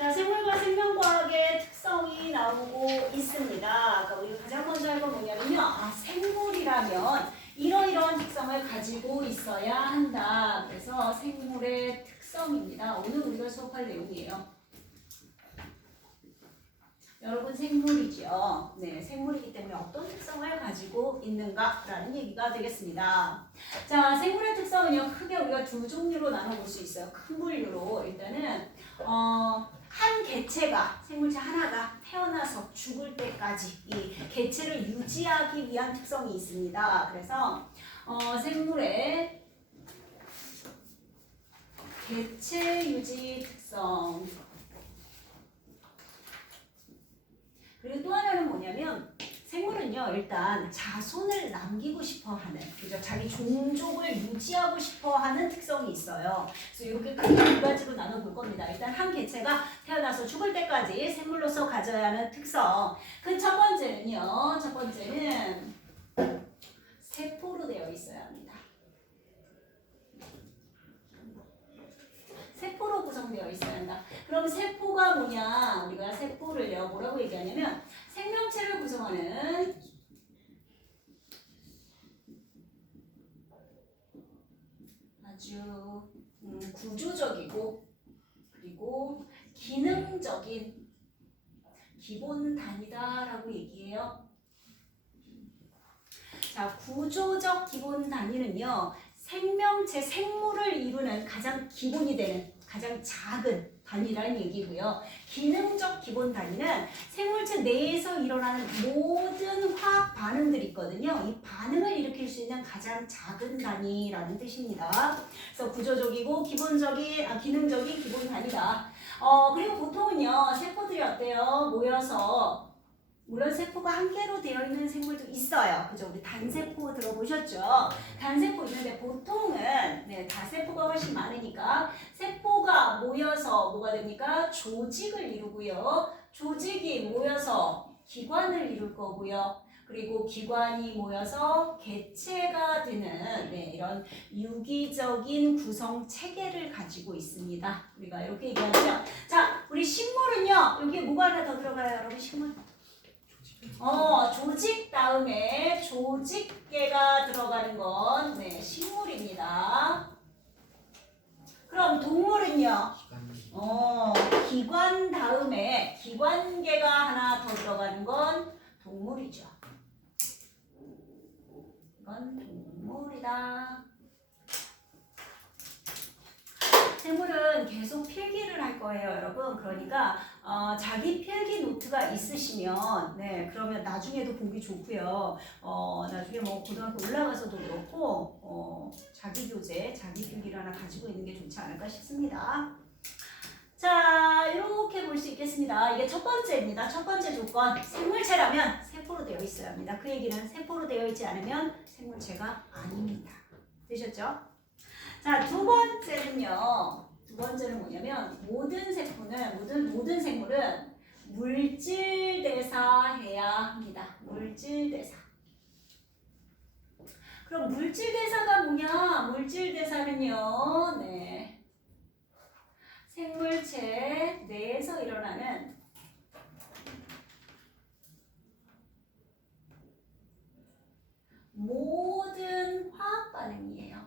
자, 생물과 생명과학의 특성이 나오고 있습니다. 그러니까 우리가 가장 먼저 할 건 뭐냐면요. 생물이라면 이러이러한 특성을 가지고 있어야 한다. 그래서 생물의 특성입니다. 오늘 우리가 수업할 내용이에요. 여러분 생물이죠. 네, 생물이기 때문에 어떤 특성을 가지고 있는가라는 얘기가 되겠습니다. 자, 생물의 특성은요. 크게 우리가 두 종류로 나눠볼 수 있어요. 큰 분류로. 일단은 한 개체가, 생물체 하나가 태어나서 죽을 때까지 이 개체를 유지하기 위한 특성이 있습니다. 그래서 생물의 개체 유지 특성. 그리고 또 하나는 뭐냐면 생물은요 일단 자손을 남기고 싶어하는, 그죠? 자기 종족을 유지하고 싶어하는 특성이 있어요. 그래서 이렇게 크게 두 가지로 나눠볼 겁니다. 일단 한 개체가 태어나서 죽을 때까지 생물로서 가져야 하는 특성. 그 첫 번째는요. 첫 번째는 세포로 되어 있어야 합니다. 세포로 구성되어 있어야 한다. 그럼 세포가 뭐냐? 우리가 세포를요 뭐라고 얘기하냐면 생명체를 구성하는 아주 구조적이고 그리고 기능적인 기본 단위다라고 얘기해요. 자, 구조적 기본 단위는요. 생명체, 생물을 이루는 가장 기본이 되는 가장 작은 단위라는 얘기고요. 기능적 기본 단위는 생물체 내에서 일어나는 모든 화학 반응들이 있거든요. 이 반응을 일으킬 수 있는 가장 작은 단위라는 뜻입니다. 그래서 구조적이고 기능적인 기본 단위다. 그리고 보통은요. 세포들이 어때요? 모여서 물론 세포가 한 개로 되어 있는 생물도 있어요. 그죠? 우리 단세포 들어보셨죠? 단세포 있는데 보통은 다세포가 훨씬 많으니까 세포가 모여서 뭐가 됩니까? 조직을 이루고요. 조직이 모여서 기관을 이룰 거고요. 그리고 기관이 모여서 개체가 되는 이런 유기적인 구성 체계를 가지고 있습니다. 우리가 이렇게 얘기하죠. 자, 우리 식물은요. 여기에 뭐가 하나 더 들어가요, 여러분? 식물. 조직 다음에 조직계가 들어가는 건 식물입니다. 그럼 동물은요? 기관 다음에 기관계가 하나 더 들어가는 건 동물이죠. 이건 동물이다. 생물은 계속 필기를 할 거예요, 여러분. 그러니까 자기 필기 노트가 있으시면 그러면 나중에도 보기 좋고요. 나중에 뭐 고등학교 올라가서도 그렇고 자기 교재, 자기 필기를 하나 가지고 있는 게 좋지 않을까 싶습니다. 자, 이렇게 볼 수 있겠습니다. 이게 첫 번째입니다. 첫 번째 조건, 생물체라면 세포로 되어 있어야 합니다. 그 얘기는 세포로 되어 있지 않으면 생물체가 아닙니다. 되셨죠? 자, 두 번째는 뭐냐면 모든 생물은 물질 대사해야 합니다. 물질 대사. 그럼 물질 대사가 뭐냐? 물질 대사는요. 생물체 내에서 일어나는 모든 화학 반응이에요.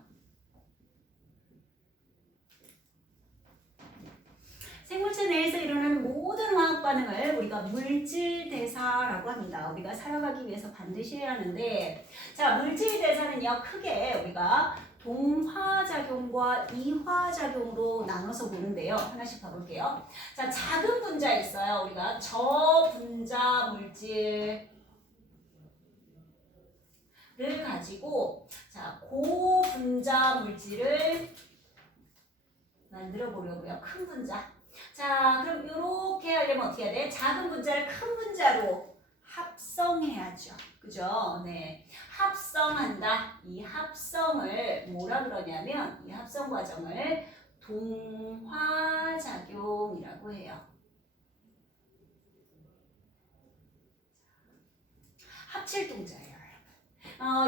생물체 내에서 일어나는 모든 화학 반응을 우리가 물질 대사라고 합니다. 우리가 살아가기 위해서 반드시 해야 하는데, 자, 물질 대사는요, 크게 우리가 동화작용과 이화작용으로 나눠서 보는데요. 하나씩 봐볼게요. 자, 작은 분자 있어요. 우리가 저분자 물질을 가지고, 자, 고분자 물질을 만들어 보려고요. 큰 분자. 자, 그럼 이렇게 하려면 어떻게 해야 돼? 작은 분자를 큰 분자로 합성해야죠. 그죠? 합성한다. 이 합성을 뭐라 그러냐면 이 합성 과정을 동화작용이라고 해요. 합칠 동자예요.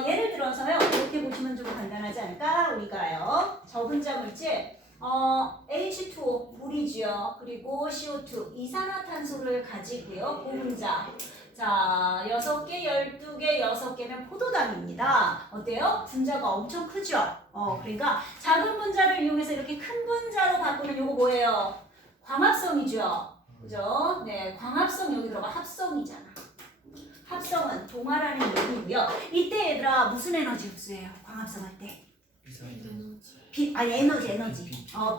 예를 들어서요. 이렇게 보시면 좀 간단하지 않을까? 우리가요. 저분자 물질 H2O 물이죠. 그리고 CO2 이산화탄소를 가지고요. 고분자. 자, 6개, 12개, 6개면 포도당입니다. 어때요? 분자가 엄청 크죠? 그러니까 작은 분자를 이용해서 이렇게 큰 분자로 바꾸는 요거 뭐예요? 광합성이죠. 그죠? 네, 광합성 여기 들어가 합성이잖아. 합성은 동화라는 얘기고요. 이때 얘들아 무슨 에너지 흡수해요? 광합성 할 때. 에너지.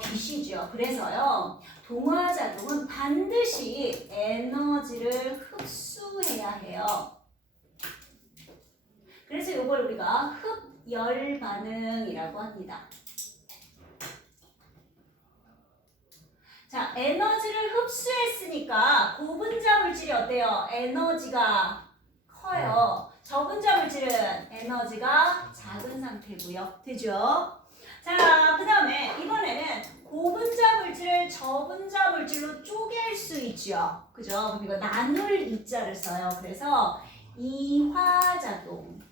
빛이죠. 그래서요, 동화작용은 반드시 에너지를 흡수해야 해요. 그래서 이걸 우리가 흡열 반응이라고 합니다. 자, 에너지를 흡수했으니까 고분자 물질이 어때요? 에너지가 커요. 저분자 물질은 에너지가 작은 상태고요. 되죠? 자, 그 다음에 이번에는 고분자 물질을 저분자 물질로 쪼갤 수 있죠. 그죠? 이거 나눌 이자를 써요. 그래서 이화작용.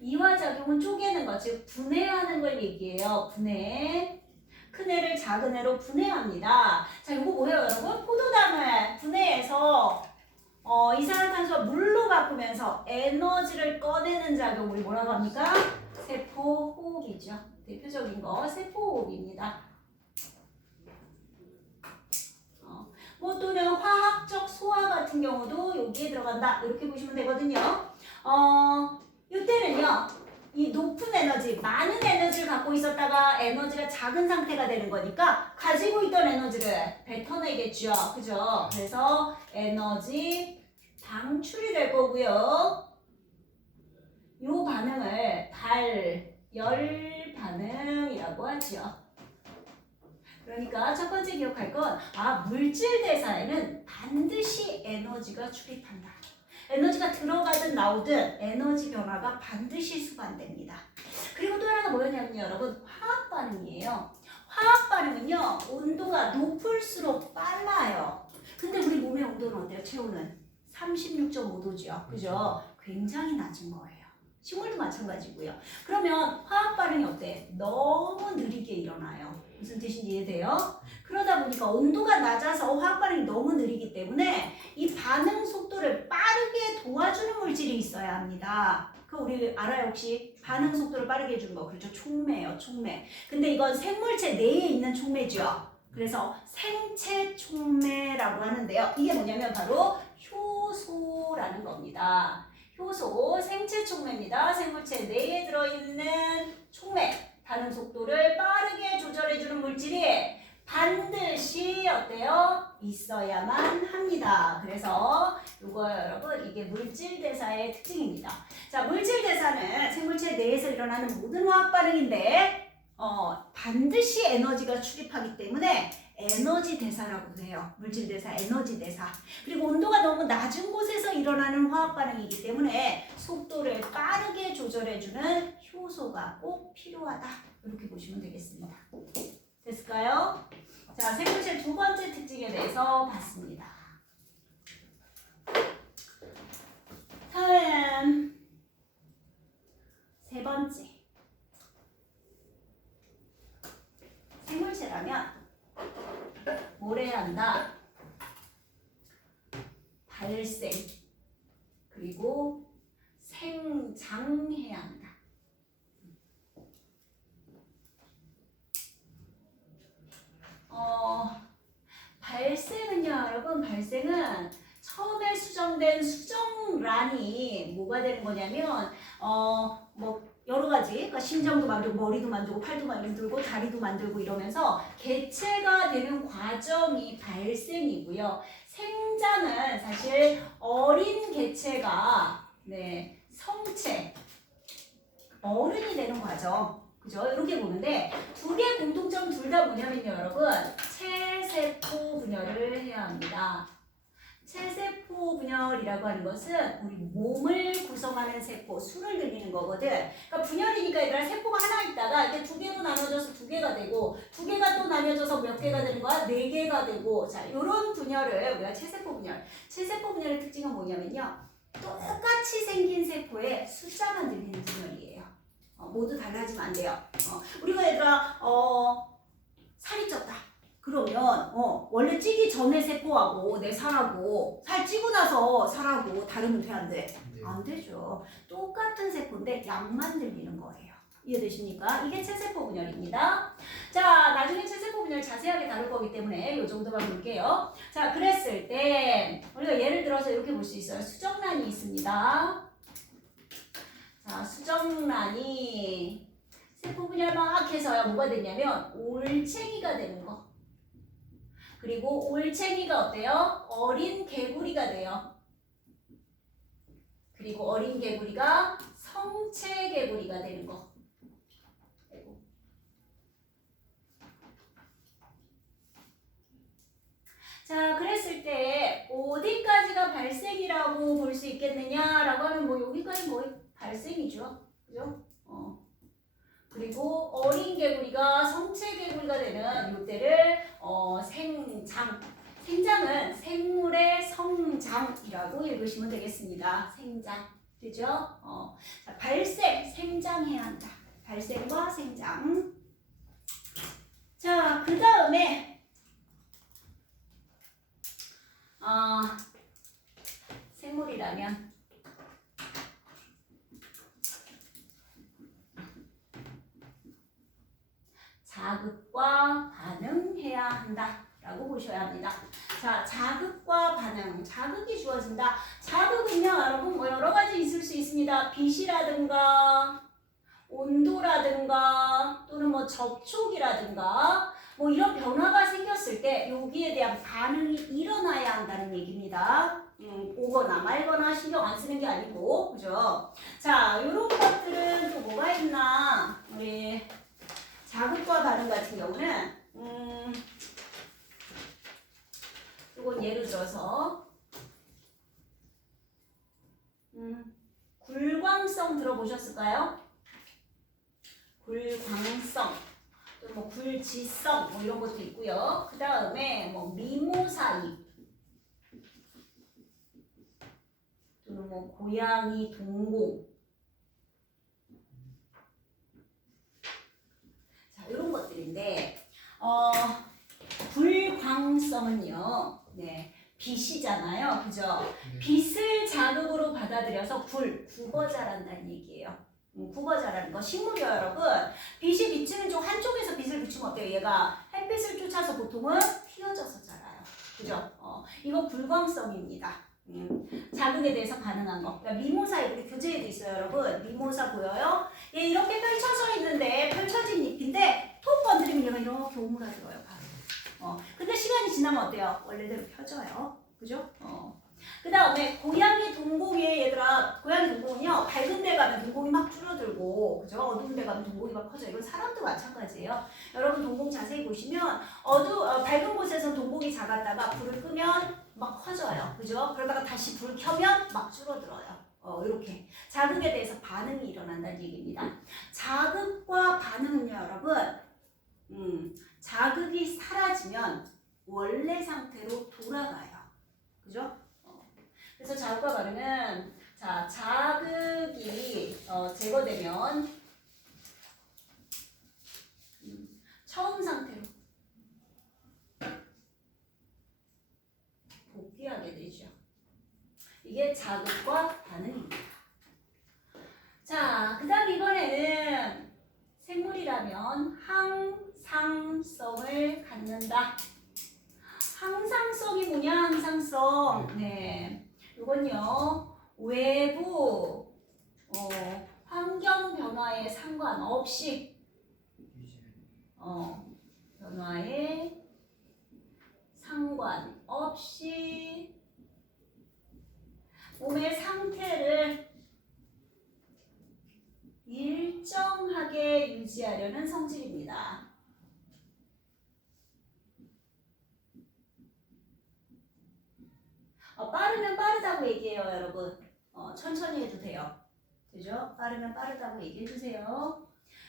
이화작용은 쪼개는 거, 즉 분해하는 걸 얘기해요. 분해. 큰 애를 작은 애로 분해합니다. 자, 이거 뭐예요, 여러분? 포도당을 분해해서 이산화탄소와 물로 바꾸면서 에너지를 꺼내는 작용, 우리 뭐라고 합니까? 세포호흡이죠. 대표적인 거 세포호흡입니다. 뭐 또는 화학적 소화 같은 경우도 여기에 들어간다. 이렇게 보시면 되거든요. 이때는요. 이 높은 에너지, 많은 에너지를 갖고 있었다가 에너지가 작은 상태가 되는 거니까 가지고 있던 에너지를 뱉어내겠죠. 그죠? 그래서 에너지 방출이 될 거고요. 이 반응을 발열 반응이라고 하죠. 그러니까 첫 번째 기억할 건 물질 대사에는 반드시 에너지가 출입한다. 에너지가 들어가든 나오든 에너지 변화가 반드시 수반됩니다. 그리고 또 하나가 뭐였냐면요, 여러분, 화학 반응이에요. 화학 반응은요, 온도가 높을수록 빨라요. 근데 우리 몸의 온도는 어때요? 체온은 36.5도죠. 그죠? 굉장히 낮은 거예요. 식물도 마찬가지고요. 그러면 화학 반응이 어때? 너무 느리게 일어나요. 무슨 뜻인지 이해돼요? 그러다 보니까 온도가 낮아서 화학 반응이 너무 느리기 때문에 이 반응 속도를 빠르게 도와주는 물질이 있어야 합니다. 그 우리 알아요, 혹시? 반응 속도를 빠르게 해주는 거. 그렇죠? 촉매예요, 촉매. 근데 이건 생물체 내에 있는 촉매죠. 그래서 생체 촉매라고 하는데요. 이게 뭐냐면 바로 효소라는 겁니다. 효소, 생체 촉매입니다. 생물체 내에 들어있는 촉매, 반응 속도를 빠르게 조절해주는 물질이 반드시 어때요? 있어야만 합니다. 그래서 이거 여러분, 이게 물질 대사의 특징입니다. 자, 물질 대사는 생물체 내에서 일어나는 모든 화학 반응인데 반드시 에너지가 출입하기 때문에 에너지 대사라고 해요. 물질 대사, 에너지 대사. 그리고 온도가 너무 낮은 곳에서 일어나는 화학 반응이기 때문에 속도를 빠르게 조절해주는 효소가 꼭 필요하다. 이렇게 보시면 되겠습니다. 됐을까요? 자, 생물체 두 번째 특징에 대해서 봤습니다. 다음 세 번째. 생물체라면 뭘 해야 한다? 발생, 그리고 생장해야 한다. 발생은요, 여러분, 발생은 처음에 수정된 수정란이 뭐가 되는 거냐면, 여러 가지, 그러니까 심장도 만들고, 머리도 만들고, 팔도 만들고, 다리도 만들고 이러면서 개체가 되는 과정이 발생이고요. 생장은 사실 어린 개체가, 성체, 어른이 되는 과정. 그죠? 이렇게 보는데 두 개 공통점 둘 다 뭐냐면요, 여러분, 체세포 분열을 해야 합니다. 체세포 분열이라고 하는 것은 우리 몸을 구성하는 세포, 수를 늘리는 거거든. 그러니까 분열이니까 얘들아, 세포가 하나 있다가 이게 두 개로 나눠져서 두 개가 되고, 두 개가 또 나뉘어져서 몇 개가 되는 거야? 네 개가 되고. 자, 이런 분열을 우리가 체세포 분열. 체세포 분열의 특징은 뭐냐면요, 똑같이 생긴 세포의 숫자만 늘리는 분열이에요. 모두 달라지면 안 돼요. 우리가 얘들아 살이 쪘다. 그러면 원래 찌기 전에 세포하고 내 살하고 살 찌고 나서 살하고 다르면 돼, 안 돼? 안 되죠. 똑같은 세포인데 양만 들리는 거예요. 이해되십니까? 이게 체세포 분열입니다. 자, 나중에 체세포 분열 자세하게 다룰 거기 때문에 이 정도만 볼게요. 자, 그랬을 때 우리가 예를 들어서 이렇게 볼 수 있어요. 수정란이 있습니다. 자, 수정란이 세포 분열 막 해서요. 뭐가 되냐면 올챙이가 되는 거. 그리고 올챙이가 어때요? 어린 개구리가 돼요. 그리고 어린 개구리가 성체 개구리가 되는 거. 자, 그랬을 때 어디까지가 발생이라고 볼 수 있겠느냐라고 하면 뭐 여기까지 거의 발생이죠. 그죠? 그리고 어린 개구리가 성체 개구리가 되는 이때를 생장. 생장은 생물의 성장이라고 읽으시면 되겠습니다. 생장. 그죠? 자, 발생, 생장해야 한다. 발생과 생장. 자, 그 다음에 생물이라면 자극과 반응해야 한다 라고 보셔야 합니다. 자, 자극과 반응. 자극이 주어진다. 자극은요, 여러분 뭐 여러 가지 있을 수 있습니다. 빛이라든가 온도라든가 또는 뭐 접촉이라든가 뭐 이런 변화가 생겼을 때 여기에 대한 반응이 일어나야 한다는 얘기입니다. 오거나 말거나 신경 안 쓰는 게 아니고, 그죠? 자, 요런 것들은 또 뭐가 있나? 우리 자극과 반응 같은 경우는 이건 예를 들어서 굴광성 들어보셨을까요? 굴광성 또 뭐 굴지성 뭐 이런 것도 있고요. 그 다음에 뭐 미모사입 또는 뭐 고양이 동공 자 이런 것들인데 굴광성은요 네 빛이잖아요 그죠? 빛을 자극으로 받아들여서 국어 잘한다는 얘기예요. 국어 잘하는 거 식물이요 여러분. 빛이 비치는 쪽 한쪽에서 빛을 비추면 어때요? 얘가 햇빛을 쫓아서 보통은 휘어져서 자라요. 그죠? 이거 굴광성입니다. 자극에 대해서 반응한 거. 그러니까 미모사에 우리 교재에도 있어요 여러분. 미모사 보여요? 얘 이렇게 펼쳐져 있는데 펼쳐진 잎인데 톡 건드리면 얘가 이렇게 오므라들어요 바로. 근데 시간이 지나면 어때요? 원래대로 펴져요. 그죠? 그 다음에 고양이 동공에 얘들아 고양이 동공은요 밝은 데 가면 동공이 막 줄어들고 그죠? 어두운 데 가면 동공이 막 커져요. 이건 사람도 마찬가지예요. 여러분 동공 자세히 보시면 밝은 곳에서 동공이 작았다가 불을 끄면 막 커져요. 그죠? 그러다가 다시 불 켜면 막 줄어들어요. 이렇게 자극에 대해서 반응이 일어난다는 얘기입니다. 자극과 반응은요 여러분 자극이 사라지면 원래 상태로 돌아가요. 그죠? 그래서 자극과 반응은 자 자극이 제거되면 처음 상태로 복귀하게 되죠. 이게 자극과 반응입니다. 자, 그 다음 이번에는 생물이라면 항상성을 갖는다. 항상성이 뭐냐? 항상성. 네. 이건요 외부 환경 변화에 상관없이 변화에 상관없이 몸의 상태를 일정하게 유지하려는 성질입니다. 빠르면 빠르다고 얘기해요 여러분. 천천히 해도 돼요. 그죠? 빠르면 빠르다고 얘기해주세요.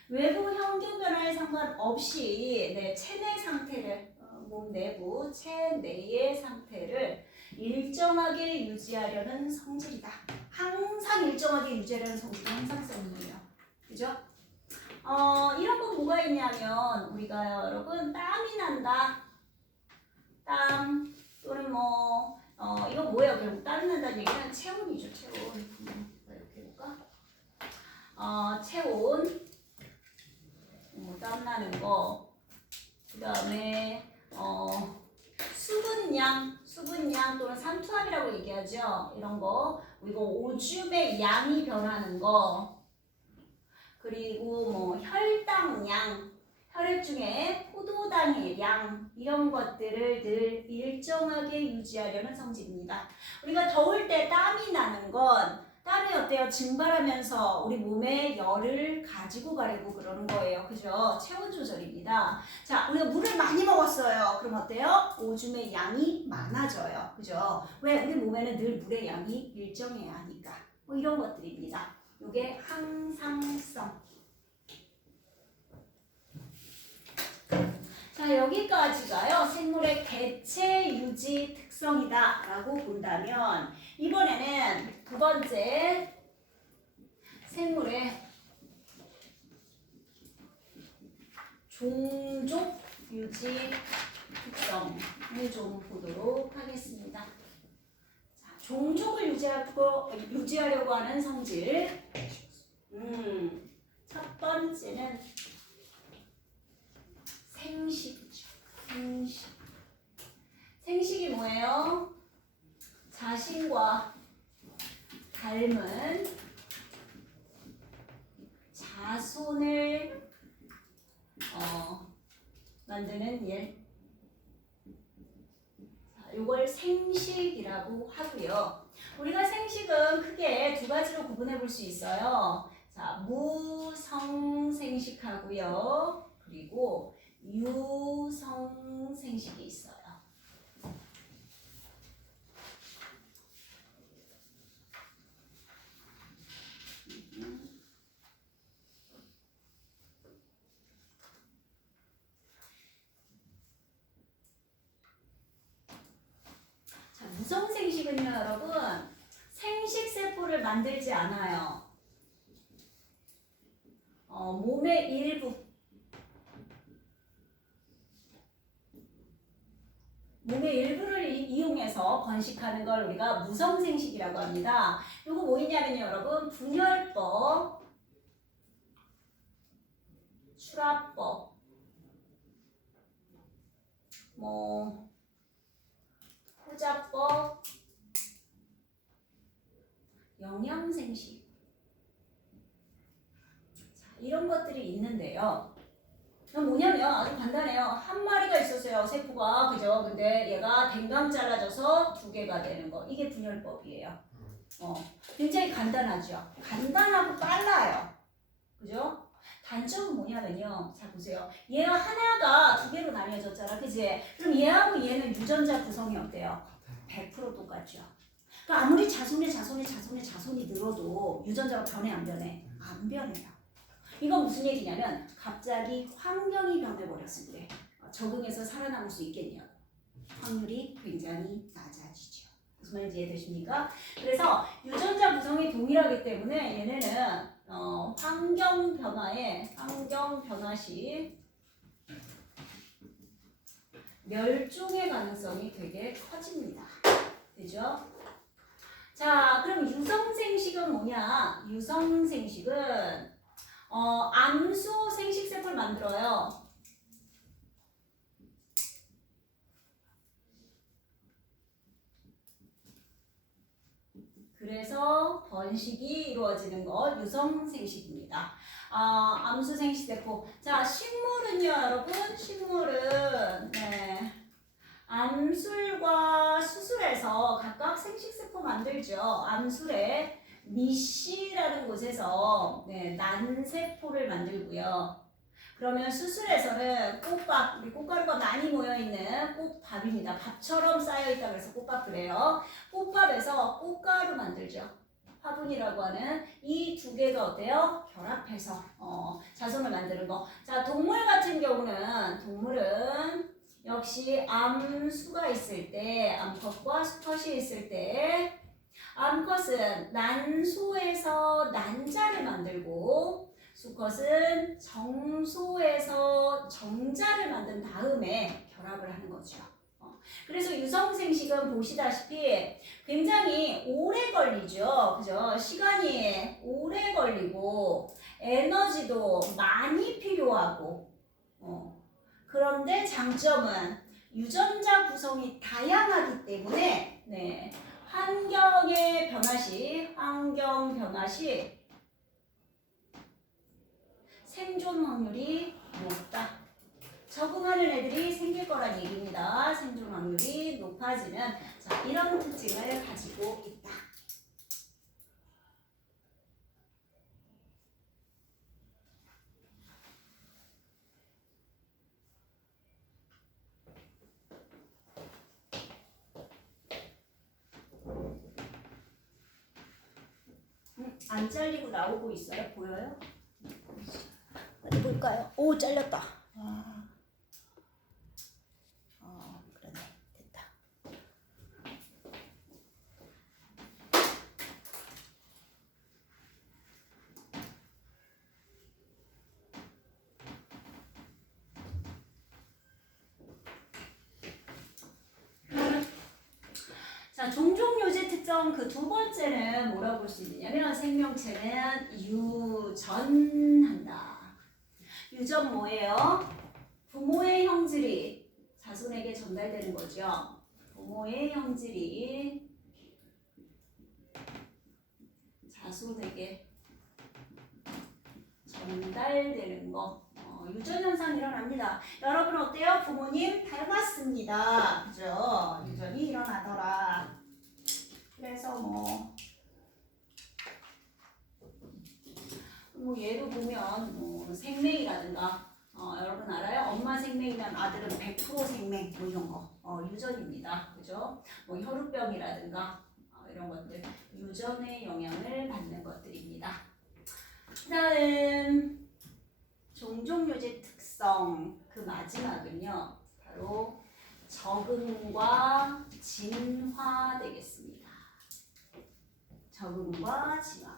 외부 환경 변화에 상관없이 체내 상태를 몸 내부 체내의 상태를 일정하게 유지하려는 성질이다. 항상 일정하게 유지하려는 성질이 항상성이에요. 그죠? 이런 건 뭐가 있냐면 우리가 여러분 땀이 난다. 땀 또는 뭐 이거 뭐예요? 그럼 땀이 난다는 얘기는 체온이죠. 체온. 이렇게 해볼까? 체온. 땀 나는 거. 그 다음에 수분량 또는 산투압이라고 얘기하죠. 이런 거. 그리고 오줌의 양이 변하는 거. 그리고 뭐 혈당량, 혈액 중에 포도당의 양 이런 것들을 늘 일정하게 유지하려는 성질입니다. 우리가 더울 때 땀이 나는 건 땀이 어때요? 증발하면서 우리 몸에 열을 가지고 가려고 그러는 거예요. 그죠? 체온 조절입니다. 자, 우리가 물을 많이 먹었어요. 그럼 어때요? 오줌의 양이 많아져요. 그죠? 왜? 우리 몸에는 늘 물의 양이 일정해야 하니까. 뭐 이런 것들입니다. 이게 항상성. 자, 여기까지가요. 생물의 개체 유지 특성이다 라고 본다면 이번에는 두 번째 생물의 종족 유지 특성을 좀 보도록 하겠습니다. 자, 종족을 유지하려고 하는 성질. 첫 번째는 생식이죠. 생식이 뭐예요? 자신과 닮은 자손을 만드는 일. 자, 이걸 생식이라고 하고요. 우리가 생식은 크게 두 가지로 구분해 볼 수 있어요. 자, 무성생식하고요. 그리고 유성생식이 있어요. 자, 무성생식은요, 여러분, 생식세포를 만들지 않아요. 몸의 일부를 이용해서 번식하는 걸 우리가 무성생식이라고 합니다. 이거 뭐 있냐면요, 여러분, 분열법, 출합법, 후자법, 영양생식. 자, 이런 것들이 있는데요. 그럼 뭐냐면 아주 간단해요. 한 마리가 있었어요. 세포가. 그죠? 근데 얘가 댕강 잘라져서 두 개가 되는 거. 이게 분열법이에요. 굉장히 간단하죠. 간단하고 빨라요. 그죠? 단점은 뭐냐면요. 자, 보세요. 얘가 하나가 두 개로 나뉘어졌잖아. 그지? 그럼 얘하고 얘는 유전자 구성이 어때요? 100% 똑같죠. 그러니까 아무리 자손이 늘어도 유전자가 변해 안 변해? 안 변해요. 이건 무슨 얘기냐면 갑자기 환경이 변해버렸을 때 적응해서 살아남을 수 있겠냐? 확률이 굉장히 낮아지죠. 무슨 말인지 이해되십니까? 그래서 유전자 구성이 동일하기 때문에 얘네는 환경 변화 시 멸종의 가능성이 되게 커집니다. 되죠? 자, 그럼 유성생식은 뭐냐? 유성생식은 암수 생식세포를 만들어요. 그래서 번식이 이루어지는 거 유성생식입니다. 암수 생식세포. 자, 식물은요, 여러분. 식물은 암술과 수술에서 각각 생식세포 만들죠. 암술에 미씨라는 곳에서 난세포를 만들고요. 그러면 수술에서는 꽃밥, 우리 꽃가루가 많이 모여있는 꽃밥입니다. 밥처럼 쌓여있다 그래서 꽃밥 그래요. 꽃밥에서 꽃가루 만들죠. 화분이라고 하는 이 두 개가 어때요? 결합해서 자손을 만드는 거. 자, 동물 같은 경우는 동물은 역시 암수가 있을 때, 암컷과 수컷이 있을 때 암컷은 난소에서 난자를 만들고 수컷은 정소에서 정자를 만든 다음에 결합을 하는 거죠. 그래서 유성생식은 보시다시피 굉장히 오래 걸리죠. 그죠? 시간이 오래 걸리고 에너지도 많이 필요하고 그런데 장점은 유전자 구성이 다양하기 때문에 환경 변화 시 생존 확률이 높다. 적응하는 애들이 생길 거란 얘기입니다. 생존 확률이 높아지는 이런 특징을 가지고 있다. 안 잘리고 나오고 있어요? 보여요? 어디 볼까요? 오, 잘렸다. 그러네. 됐다. 자, 종족요제 특성 그 두 번째는 뭐라고 볼 수 있느냐면 생명체는 유전한다. 유전 뭐예요? 부모의 형질이 자손에게 전달되는 거죠. 부모의 형질이 자손에게 전달되는 거. 유전 현상이 일어납니다. 여러분 어때요? 부모님 닮았습니다. 그죠? 유전이 일어나더라. 그래서 뭐 예를 보면 생명이라든가 여러분 알아요? 엄마 생명이면 아들은 100% 생명 뭐 이런 거 유전입니다. 그죠? 뭐 혈우병이라든가 이런 것들 유전의 영향을 받는 것들입니다. 그다음 종족요제 특성 그 마지막은요 바로 적응과 진화 되겠습니다. 적응과 진화.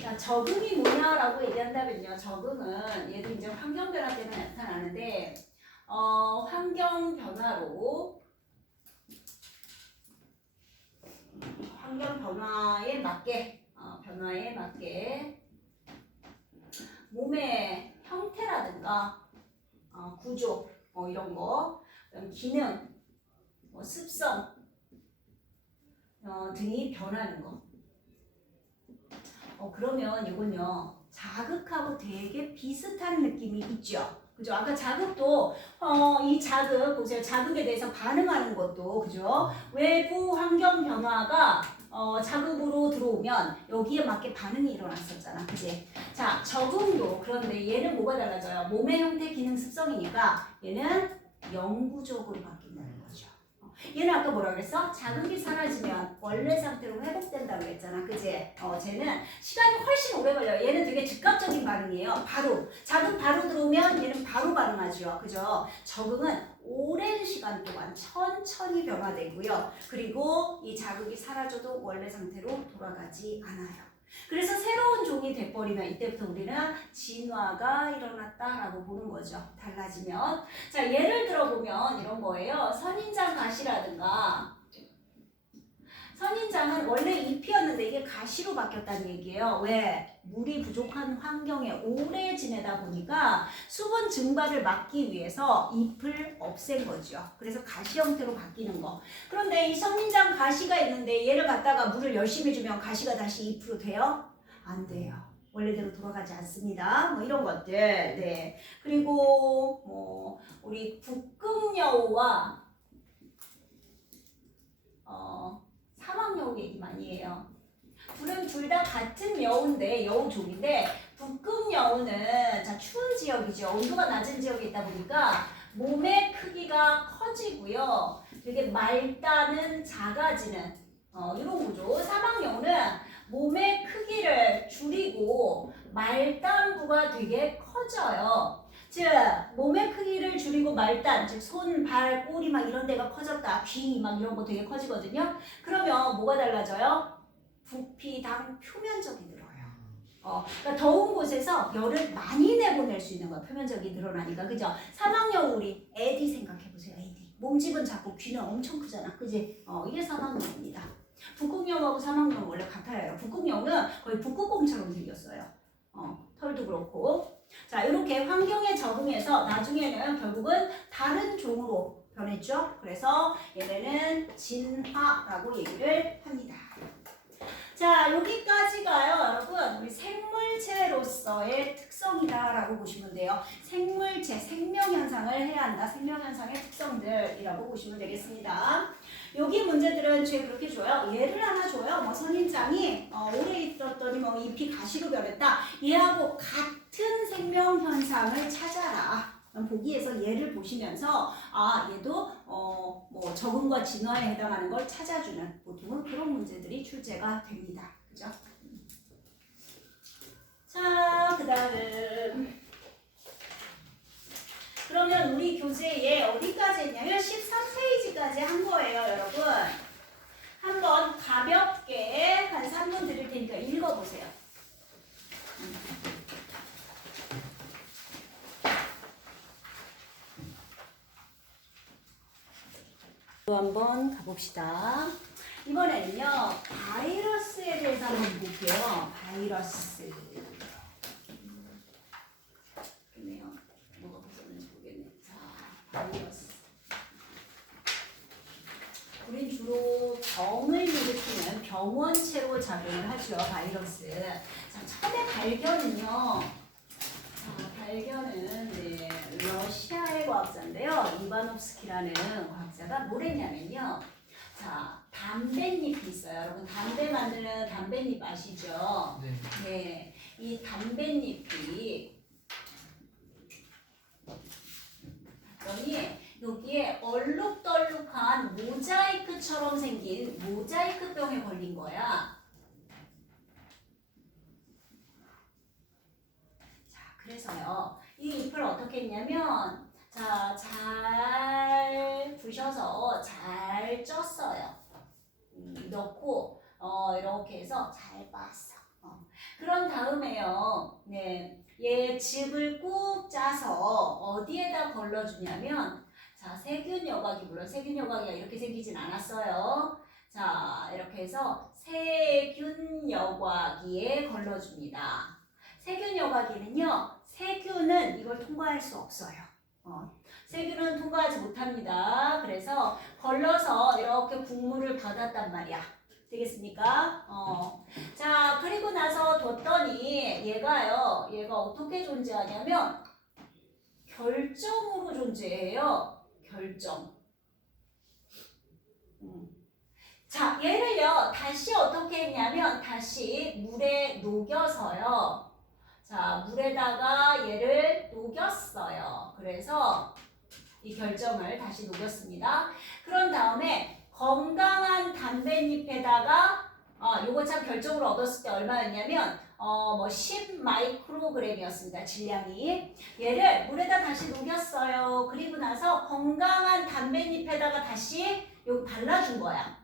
자, 적응이 뭐냐라고 얘기한다면요. 적응은 얘도 이제 환경 변화 때문에 나타나는데 환경 변화로 환경 변화에 맞게 몸의 형태라든가 구조 이런 거, 기능, 습성 등이 변하는 거. 그러면 이건요 자극하고 되게 비슷한 느낌이 있죠. 그죠? 아까 자극도 이 자극 보세요. 자극에 대해서 반응하는 것도 그죠? 외부 환경 변화가 자극으로 들어오면 여기에 맞게 반응이 일어났었잖아. 그지? 자, 적응도 그런데 얘는 뭐가 달라져요? 몸의 형태, 기능, 습성이니까 얘는 영구적으로 바뀐다는 거죠. 얘는 아까 뭐라 그랬어? 자극이 사라지면 원래 상태로 회복된다고 했잖아. 그지? 쟤는 시간이 훨씬 오래 걸려요. 얘는 되게 즉각적인 반응이에요. 바로. 자극 바로 들어오면 얘는 바로 반응하죠. 그죠? 적응은 오랜 시간 동안 천천히 변화되고요. 그리고 이 자극이 사라져도 원래 상태로 돌아가지 않아요. 그래서 새로운 종이 돼버리면 이때부터 우리는 진화가 일어났다라고 보는 거죠. 달라지면. 자, 예를 들어보면 이런 거예요. 선인장 가시라든가 선인장은 원래 잎이었는데 이게 가시로 바뀌었다는 얘기예요. 왜? 물이 부족한 환경에 오래 지내다 보니까 수분 증발을 막기 위해서 잎을 없앤 거죠. 그래서 가시 형태로 바뀌는 거. 그런데 이 선인장 가시가 있는데 얘를 갖다가 물을 열심히 주면 가시가 다시 잎으로 돼요? 안 돼요. 원래대로 돌아가지 않습니다. 뭐 이런 것들. 네. 그리고 뭐 우리 북극여우와 사막여우 얘기 많이 해요. 둘 다 같은 여우인데 여우종인데 북극여우는 추운 지역이죠. 온도가 낮은 지역에 있다 보니까 몸의 크기가 커지고요. 되게 말단은 작아지는 이런 구조. 사막여우는 몸의 크기를 줄이고 말단부가 되게 커져요. 즉 즉 몸의 크기를 줄이고 말단, 즉 손, 발, 꼬리 막 이런 데가 커졌다. 귀 막 이런 거 되게 커지거든요. 그러면 뭐가 달라져요? 부피당 표면적이 늘어요. 그러니까 더운 곳에서 열을 많이 내보낼 수 있는 거야. 표면적이 늘어나니까. 그죠? 사막여우 우리 애디 생각해보세요. 애디. 몸집은 작고 귀는 엄청 크잖아. 그지? 이게 사막여우입니다. 북극여우하고 사막여우 원래 같아요. 북극여우는 거의 북극곰처럼 생겼어요. 털도 그렇고. 자, 이렇게 환경에 적응해서 나중에는 결국은 다른 종으로 변했죠. 그래서 얘네는 진화라고 얘기를 합니다. 자, 여기까지가요, 여러분, 우리 생물체로서의 특성이다라고 보시면 돼요. 생물체, 생명현상을 해야 한다. 생명현상의 특성들이라고 보시면 되겠습니다. 여기 문제들은 제 그렇게 줘요. 예를 하나 줘요. 뭐 선인장이 오래 있었더니 뭐 잎이 가시로 변했다. 얘하고 같은 생명현상을 찾아라. 보기에서 얘를 보시면서 얘도 뭐 적응과 진화에 해당하는 걸 찾아주는 보통은 그런 문제들이 출제가 됩니다. 그죠? 자, 그다음 그러면 우리 교재에 어디까지 했냐면 13페이지까지 한 거예요, 여러분. 한번 가볍게 한 3분 드릴 테니까 읽어보세요. 또 한번 가봅시다. 이번에는요, 바이러스에 대해서 한번 볼게요. 바이러스. 좋네요. 뭐가 붙었는지 모르겠네. 자, 바이러스. 우린 주로 병을 일으키는 병원체로 작용을 하죠, 바이러스. 자, 처음에 발견은요. 발견은 러시아의 과학자인데요. 이바노프스키라는 과학자가 뭘 했냐면요. 자, 담뱃잎이 있어요. 여러분 담배 만드는 담뱃잎 아시죠? 네. 네. 이 담뱃잎이 봤더니 여기에 얼룩덜룩한 모자이크처럼 생긴 모자이크병에 걸린 거야. 그래서요, 이 잎을 어떻게 했냐면, 자, 잘 부셔서 잘 쪘어요. 넣고, 이렇게 해서 잘 빻았어. 그런 다음에요, 네, 얘 즙을 꾹 짜서 어디에다 걸러주냐면, 자, 세균 여과기, 물론 세균 여과기가 이렇게 생기진 않았어요. 자, 이렇게 해서 세균 여과기에 걸러줍니다. 세균 여과기는요, 세균은 이걸 통과할 수 없어요. 세균은 통과하지 못합니다. 그래서 걸러서 이렇게 국물을 받았단 말이야. 되겠습니까? 자, 그리고 나서 뒀더니 얘가 어떻게 존재하냐면 결정으로 존재해요. 결정. 자, 얘를요, 다시 어떻게 했냐면 다시 물에 녹여서요. 자, 물에다가 얘를 녹였어요. 그래서 이 결정을 다시 녹였습니다. 그런 다음에 건강한 담뱃잎에다가 요거 참 결정을 얻었을 때 얼마였냐면 뭐 10 마이크로그램이었습니다. 질량이. 얘를 물에다 다시 녹였어요. 그리고 나서 건강한 담뱃잎에다가 다시 여기 발라준 거야.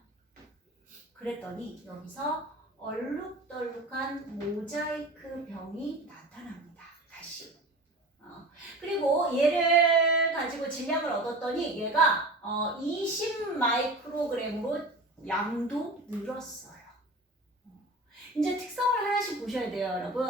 그랬더니 여기서 얼룩덜룩한 모자이크 병이 나타납니다. 다시. 그리고 얘를 가지고 질량을 얻었더니 얘가 20 마이크로그램으로 양도 늘었어요. 이제 특성을 하나씩 보셔야 돼요, 여러분.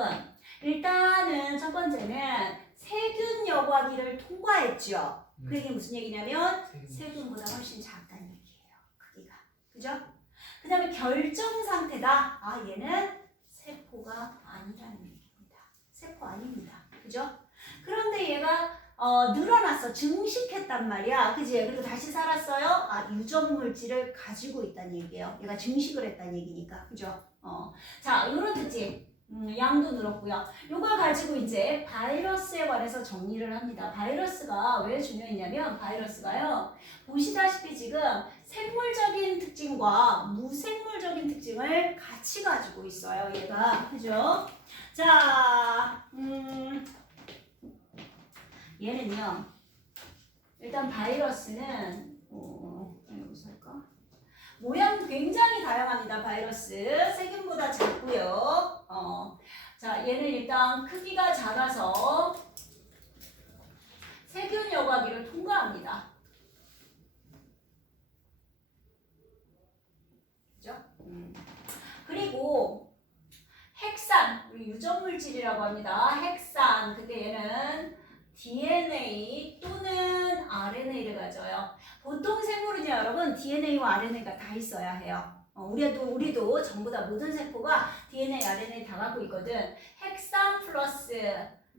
일단은 첫 번째는 세균 여과기를 통과했죠. 그 얘기 무슨 얘기냐면 세균보다 훨씬 작다는 얘기예요. 크기가. 그죠? 그 다음에 결정 상태다. 얘는 세포가 아니라는 얘기입니다. 세포 아닙니다. 그죠? 그런데 얘가 늘어났어. 증식했단 말이야. 그지? 그리고 다시 살았어요. 유전 물질을 가지고 있다는 얘기예요. 얘가 증식을 했다는 얘기니까. 그죠? 자, 요런 특징. 양도 늘었고요. 요걸 가지고 이제 바이러스에 관해서 정리를 합니다. 바이러스가 왜 중요했냐면 바이러스가요. 보시다시피 지금 생물적인 특징과 무생물적인 특징을 같이 가지고 있어요. 얘가. 그죠? 자, 일단 바이러스는 여기서 할까? 모양 굉장히 다양합니다. 바이러스 세균보다 작고요. 자, 얘는 일단 크기가 작아서 세균 여과기를 통과합니다. 그죠? 그리고 핵산, 우리 유전물질이라고 합니다. 핵산, 근데 얘는 DNA 또는 RNA를 가져요. 보통 생물은요, 여러분 DNA와 RNA가 다 있어야 해요. 우리도 전부 다 모든 세포가 DNA, RNA 다 갖고 있거든. 핵산 플러스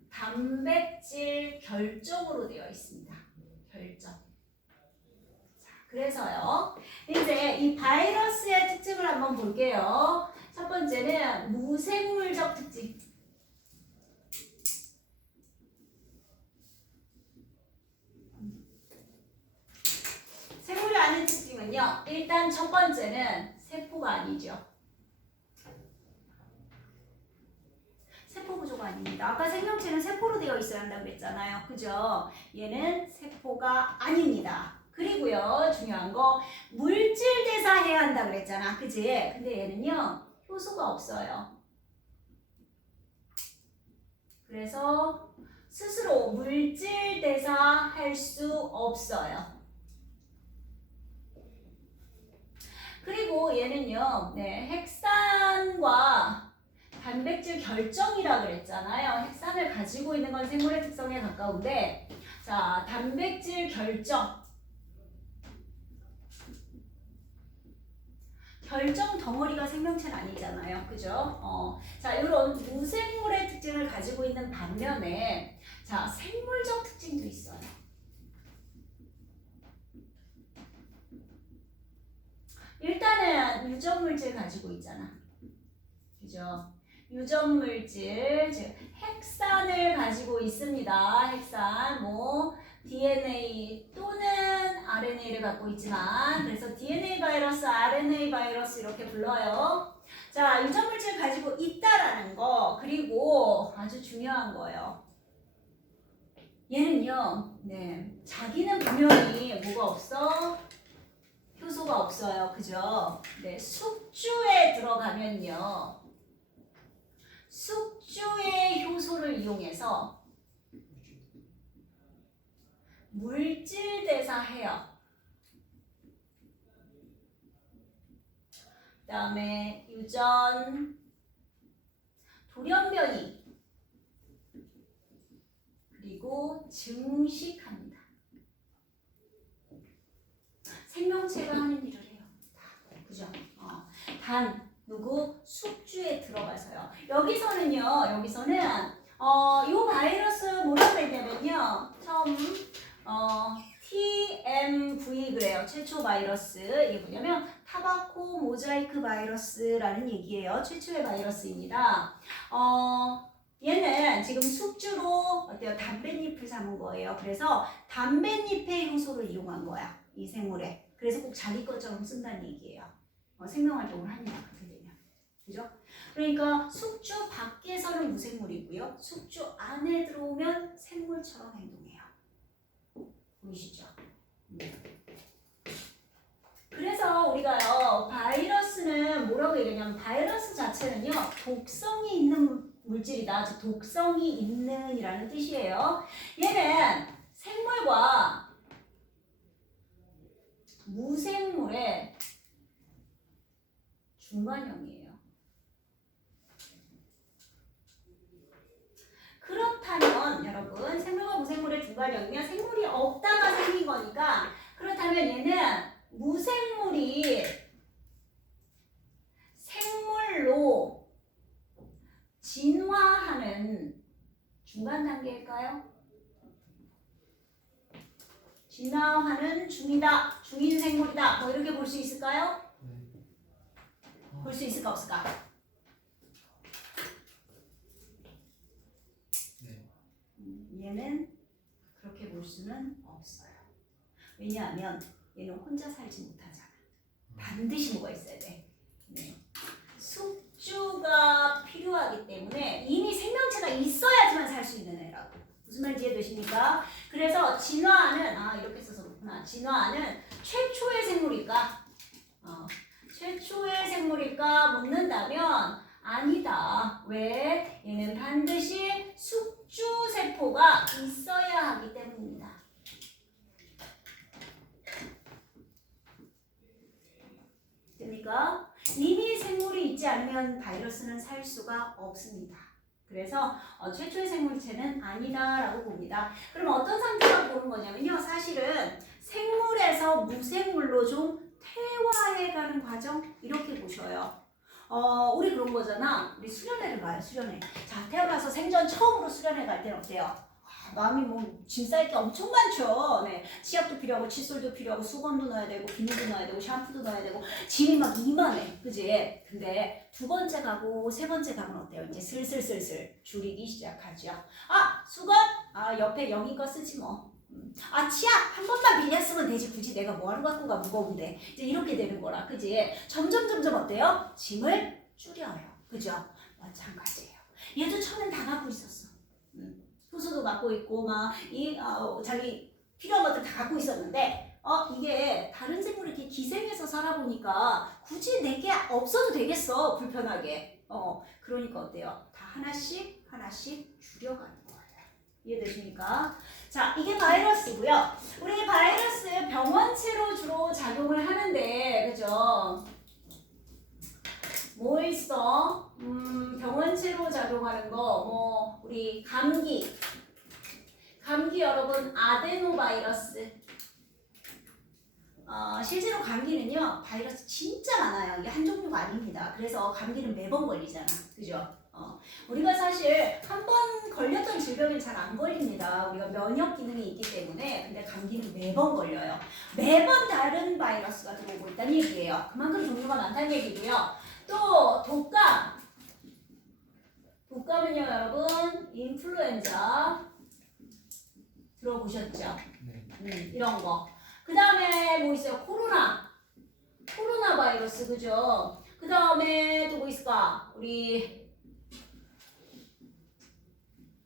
단백질 결정으로 되어 있습니다. 결정. 자, 그래서요. 이제 이 바이러스의 특징을 한번 볼게요. 첫 번째는 무생물적 특징. 생물이 아닌 특징은요. 일단 첫 번째는 세포가 아니죠. 세포 구조가 아닙니다. 아까 생명체는 세포로 되어 있어야 한다고 그랬잖아요. 그죠? 얘는 세포가 아닙니다. 그리고요, 중요한 거 물질 대사해야 한다고 그랬잖아. 그지? 근데 얘는요, 효소가 없어요. 그래서 스스로 물질 대사할 수 없어요. 그리고 얘는요, 핵산과 단백질 결정이라 그랬잖아요. 핵산을 가지고 있는 건 생물의 특성에 가까운데, 자, 단백질 결정. 결정 덩어리가 생명체는 아니잖아요. 그죠? 자, 이런 무생물의 특징을 가지고 있는 반면에, 자, 생물적 특징도 있어요. 일단은 유전물질 가지고 있잖아. 그죠? 유전물질, 즉 핵산을 가지고 있습니다. 핵산, DNA 또는 RNA를 갖고 있지만, 그래서 DNA 바이러스, RNA 바이러스 이렇게 불러요. 자, 유전물질 가지고 있다라는 거, 그리고 아주 중요한 거예요. 얘는요, 자기는 분명히 뭐가 없어? 효소가 없어요. 그죠? 숙주에 들어가면요. 숙주의 효소를 이용해서 물질 대사해요. 그 다음에 유전, 돌연변이, 그리고 증식합니다. 생명체가 하는 일을 해요. 그죠? 단 누구? 숙주에 들어가서요. 여기서는 요 바이러스 뭐라고 했냐면요. 처음 TMV 그래요. 최초 바이러스. 이게 뭐냐면 타바코 모자이크 바이러스라는 얘기예요. 최초의 바이러스입니다. 얘는 지금 숙주로 어때요? 담뱃잎을 삼은 거예요. 그래서 담뱃잎의 효소를 이용한 거야. 이 생물에. 그래서 꼭 자기 것처럼 쓴다는 얘기예요. 생명활동을 합니다. 그렇게 되면. 그죠? 그러니까 숙주 밖에서는 무생물이고요. 숙주 안에 들어오면 생물처럼 행동해요. 보이시죠? 그래서 우리가요, 바이러스는 뭐라고 얘기하냐면, 바이러스 자체는요, 독성이 있는 물질이다. 즉, 독성이 있는 이라는 뜻이에요. 얘는 생물과 무생물의 중간형이에요. 그렇다면 여러분, 생물과 무생물의 중간형이면 생물이 없다가 생긴 거니까, 그렇다면 얘는 무생물이 생물로 진화하는 중간 단계일까요? 진화하는 중이다, 중인 생물이다, 뭐 이렇게 볼 수 있을까요? 볼 수 있을까 없을까? 얘는 그렇게 볼 수는 없어요. 왜냐하면 얘는 혼자 살지 못하잖아. 반드시 뭐가 있어야 돼. 숙주가 필요하기 때문에 이미 생명체가 있어야지만 살 수 있는 애라고. 무슨 말인지 이해되십니까? 그래서 진화는 이렇게 써서 진화는 최초의 생물일까? 최초의 생물일까 묻는다면 아니다. 왜? 얘는 반드시 숙주세포가 있어야 하기 때문입니다. 됩니까? 이미 생물이 있지 않으면 바이러스는 살 수가 없습니다. 그래서 최초의 생물체는 아니다라고 봅니다. 그럼 어떤 상태라고 보는 거냐면요. 사실은 생물에서 무생물로 좀 퇴화해가는 과정 이렇게 보셔요. 우리 그런 거잖아. 우리 수련회를 가요. 수련회. 자, 태어나서 생전 처음으로 수련회 갈 때는 어때요? 마음이 뭐 짐 쌀 게 엄청 많죠. 네, 치약도 필요하고 칫솔도 필요하고 수건도 넣어야 되고 비누도 넣어야 되고 샴푸도 넣어야 되고 짐이 막 이만해. 그지? 근데 두 번째 가고 세 번째 가면 어때요? 이제 슬슬 줄이기 시작하죠. 아, 수건? 아, 옆에 영희 거 쓰지 뭐. 아, 치약 한 번만 빌렸으면 되지. 굳이 내가 뭐하러 갖고 가 무거운데. 이제 이렇게 되는 거라. 그지? 점점 어때요? 짐을 줄여요. 그죠? 마찬가지예요. 얘도 처음엔 다 갖고 있었어. 효소도 갖고 있고 막 자기 필요한 것들 다 갖고 있었는데 이게 다른 생물이 이렇게 기생해서 살아보니까 굳이 내게 없어도 되겠어. 불편하게. 그러니까 어때요? 다 하나씩 줄여가는 거예요. 이해되십니까? 자, 이게 바이러스고요. 우리 바이러스 병원체로 주로 작용을 하는데, 그죠? 뭐 있어? 병원체로 작용하는 거, 뭐, 우리 감기 여러분, 아데노바이러스. 실제로 감기는요, 바이러스 진짜 많아요. 이게 한 종류가 아닙니다. 그래서 감기는 매번 걸리잖아. 그죠? 우리가 사실 한 번 걸렸던 질병은 잘 안 걸립니다. 우리가 면역 기능이 있기 때문에. 근데 감기는 매번 걸려요. 매번 다른 바이러스가 들어오고 있다는 얘기예요. 그만큼 종류가 많다는 얘기고요. 또 독감은요, 여러분, 인플루엔자 들어보셨죠? 네. 이런 거. 그 다음에 뭐 있어요? 코로나 바이러스, 그죠? 그 다음에 또 뭐 있을까? 우리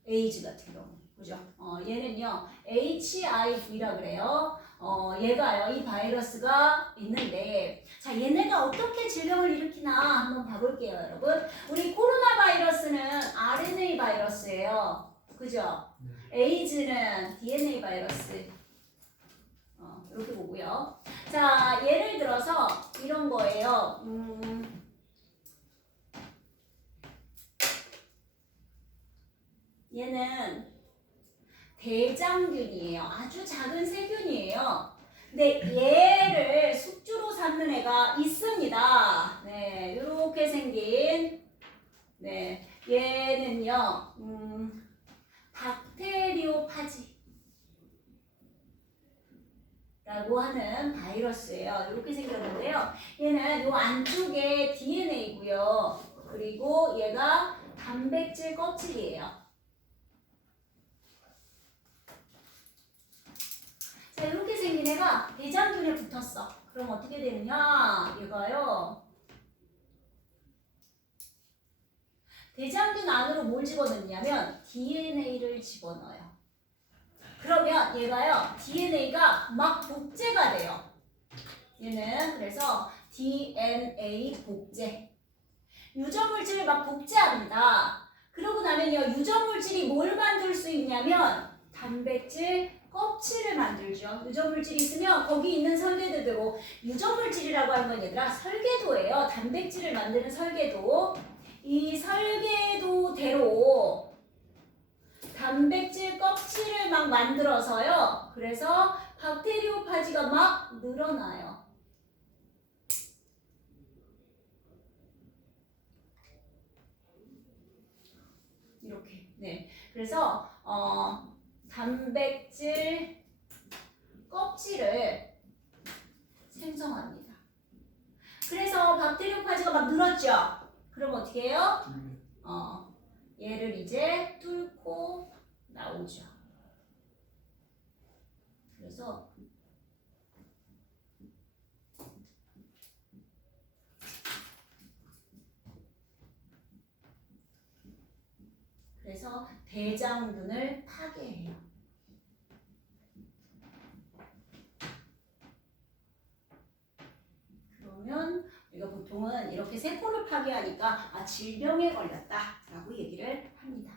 에이즈 같은 경우, 그죠? 얘는요, HIV라 그래요. 얘가요, 이 바이러스가 있는데, 자, 얘네가 어떻게 질병을 일으키나 한번 봐볼게요, 여러분. 우리 코로나 바이러스는 RNA 바이러스예요. 그죠? 에이즈는 DNA 바이러스. 이렇게 보고요. 자, 예를 들어서 이런 거예요. 얘는 대장균이에요. 아주 작은 세균이에요. 근데 얘를 숙주로 삼는 애가 있습니다. 네, 이렇게 생긴. 네, 얘는요, 박테리오파지. 라고 하는 바이러스예요. 이렇게 생겼는데요. 얘는 요 안쪽에 DNA고요. 그리고 얘가 단백질 껍질이에요. 자, 이렇게 생긴 애가 대장균에 붙었어. 그럼 어떻게 되느냐? 얘가요. 대장균 안으로 뭘 집어넣냐면 DNA를 집어넣어요. 그러면 얘가요, DNA가 막 복제가 돼요. 얘는 그래서 DNA 복제. 유전물질을 막 복제합니다. 그러고 나면요, 유전물질이 뭘 만들 수 있냐면 단백질 껍질을 만들죠. 유전물질이 있으면 거기 있는 설계도대로, 유전물질이라고 하는 건 얘들아 설계도예요. 단백질을 만드는 설계도. 이 설계도대로 단백질 껍질을 막 만들어서요. 그래서 박테리오파지가 막 늘어나요. 이렇게. 네. 그래서 단백질 껍질을 생성합니다. 그래서 박테리오파지가 막 늘었죠. 그럼 어떻게 해요? 얘를 이제 뚫고 나오죠. 그래서 대장균을 파괴해요. 보통은 이렇게 세포를 파괴하니까 질병에 걸렸다라고 얘기를 합니다.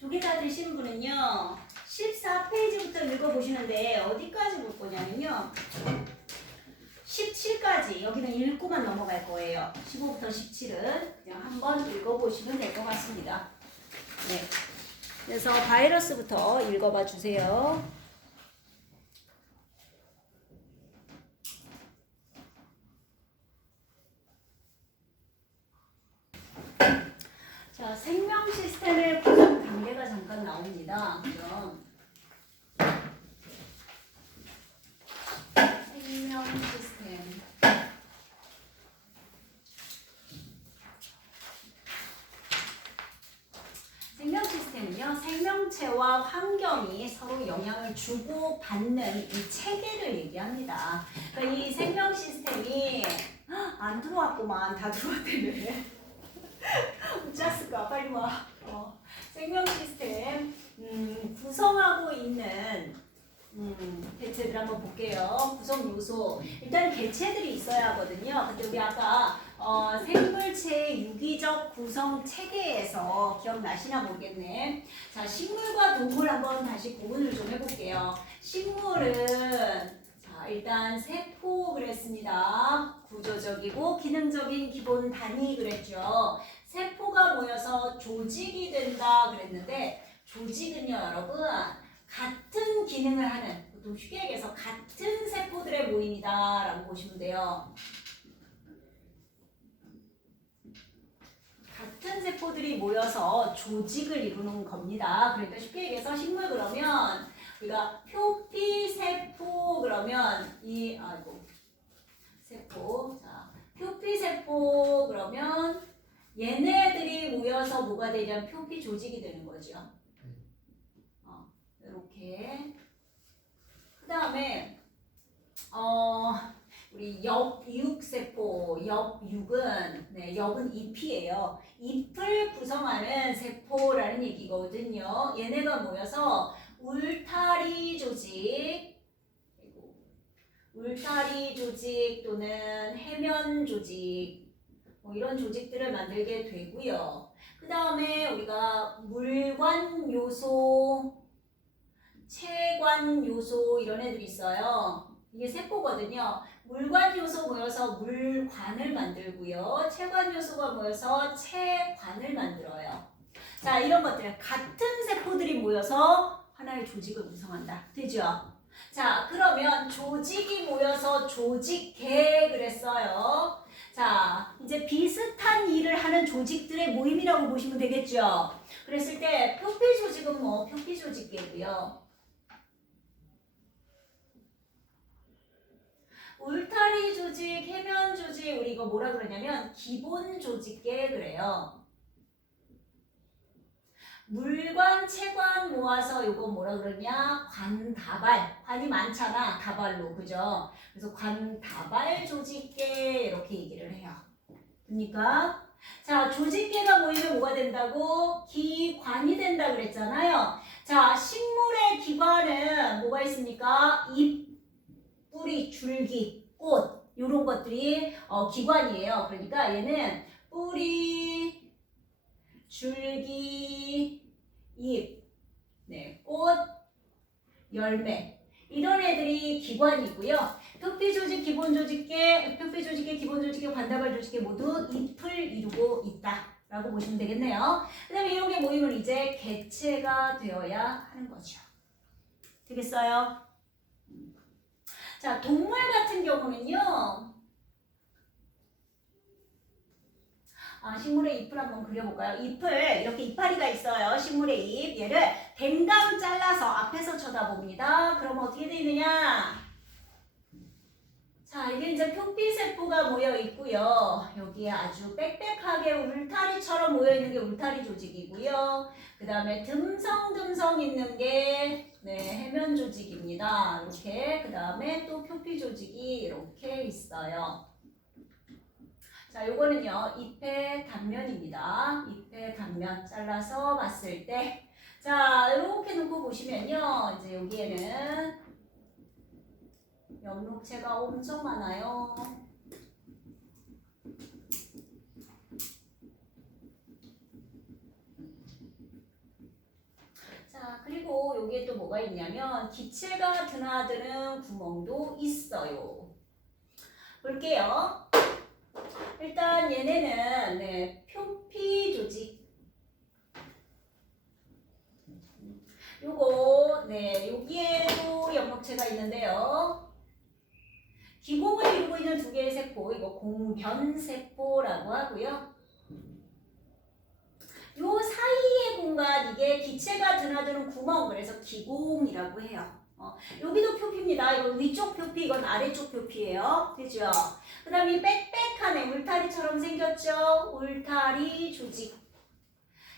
조개 다 드신 분은요 14페이지부터 읽어보시는데 어디까지 볼 거냐면요 17까지 여기는 읽고만 넘어갈 거예요. 15부터 17은 그냥 한번 읽어보시면 될 것 같습니다. 네. 그래서 바이러스부터 읽어봐 주세요. 자, 생명 시스템의 구성 단계가 잠깐 나옵니다. 그죠? 생명 시스템. 생명 시스템은요, 생명체와 환경이 서로 영향을 주고 받는 이 체계를 얘기합니다. 그러니까 이 생명 시스템이 안 들어왔구만. 다 들어왔대네. 어쩌을까? 빨리 와. 생명 시스템 구성하고 있는 개체들 한번 볼게요. 구성 요소. 일단 개체들이 있어야 하거든요. 근데 우리 아까 생물체의 유기적 구성 체계에서 기억나시나 모르겠네. 자, 식물과 동물 한번 다시 구분을 좀 해볼게요. 식물은 자, 일단 세포 그랬습니다. 구조적이고 기능적인 기본 단위 그랬죠. 세포가 모여서 조직이 된다 그랬는데 조직은요, 여러분 같은 기능을 하는, 보통 쉽게 얘기해서 같은 세포들의 모임이다 라고 보시면 돼요. 같은 세포들이 모여서 조직을 이루는 겁니다. 그러니까 쉽게 얘기해서 식물 그러면 우리가 표피세포 그러면 세포. 자, 표피세포 그러면 얘네들이 모여서 뭐가 되냐면 표피 조직이 되는 거죠. 이렇게. 그 다음에 우리 엽육세포, 엽육은 엽은 잎이에요. 잎을 구성하는 세포라는 얘기거든요. 얘네가 모여서 울타리 조직, 또는 해면 조직, 이런 조직들을 만들게 되고요. 그 다음에 우리가 물관 요소, 체관 요소 이런 애들이 있어요. 이게 세포거든요. 물관 요소 모여서 물관을 만들고요. 체관 요소가 모여서 체관을 만들어요. 자, 이런 것들 같은 세포들이 모여서 하나의 조직을 구성한다. 되죠? 자, 그러면 조직이 모여서 조직계 그랬어요. 자, 이제 비슷한 일을 하는 조직들의 모임이라고 보시면 되겠죠? 그랬을 때 표피 조직은 표피 조직계고요. 울타리 조직, 해면 조직, 우리 이거 뭐라 그러냐면 기본 조직계 그래요. 물관, 체관 모아서 이거 뭐라 그러냐? 관다발. 관이 많잖아. 다발로. 그죠? 그래서 관다발 조직계 이렇게 얘기를 해요. 그러니까 자, 조직계가 모이면 뭐가 된다고? 기관이 된다 그랬잖아요. 자, 식물의 기관은 뭐가 있습니까? 잎, 뿌리, 줄기, 꽃 이런 것들이 기관이에요. 그러니까 얘는 뿌리, 줄기, 잎, 꽃, 열매 이런 애들이 기관이고요. 표피 조직, 기본 조직계, 기본 조직계, 관다발 조직계 모두 잎을 이루고 있다라고 보시면 되겠네요. 그 다음에 이런 게 모이면 이제 개체가 되어야 하는 거죠. 되겠어요? 자, 동물 같은 경우는요. 식물의 잎을 한번 그려볼까요? 잎을 이렇게 이파리가 있어요. 식물의 잎. 얘를 댕강 잘라서 앞에서 쳐다봅니다. 그럼 어떻게 되느냐? 자, 이게 이제 표피세포가 모여 있고요. 여기에 아주 빽빽하게 울타리처럼 모여 있는 게 울타리 조직이고요. 그 다음에 듬성듬성 있는 게 해면 조직입니다. 이렇게. 그 다음에 또 표피 조직이 이렇게 있어요. 자, 요거는요, 잎의 단면입니다. 잎의 단면 잘라서 봤을 때. 자, 이렇게 놓고 보시면요. 이제 여기에는 엽록체가 엄청 많아요. 자, 그리고 여기에 또 뭐가 있냐면 기체가 드나드는 구멍도 있어요. 볼게요. 일단 얘네는 표피 조직. 요거 여기에도 엽록체가 있는데요. 기공을 이루고 있는 두 개의 세포, 이거 공변세포라고 하고요. 요 사이의 공간, 이게 기체가 드나드는 구멍, 그래서 기공이라고 해요. 여기도 표피입니다. 이건 위쪽 표피, 이건 아래쪽 표피예요. 그죠? 그 다음에 이 빽빽한 울타리처럼 생겼죠? 울타리 조직.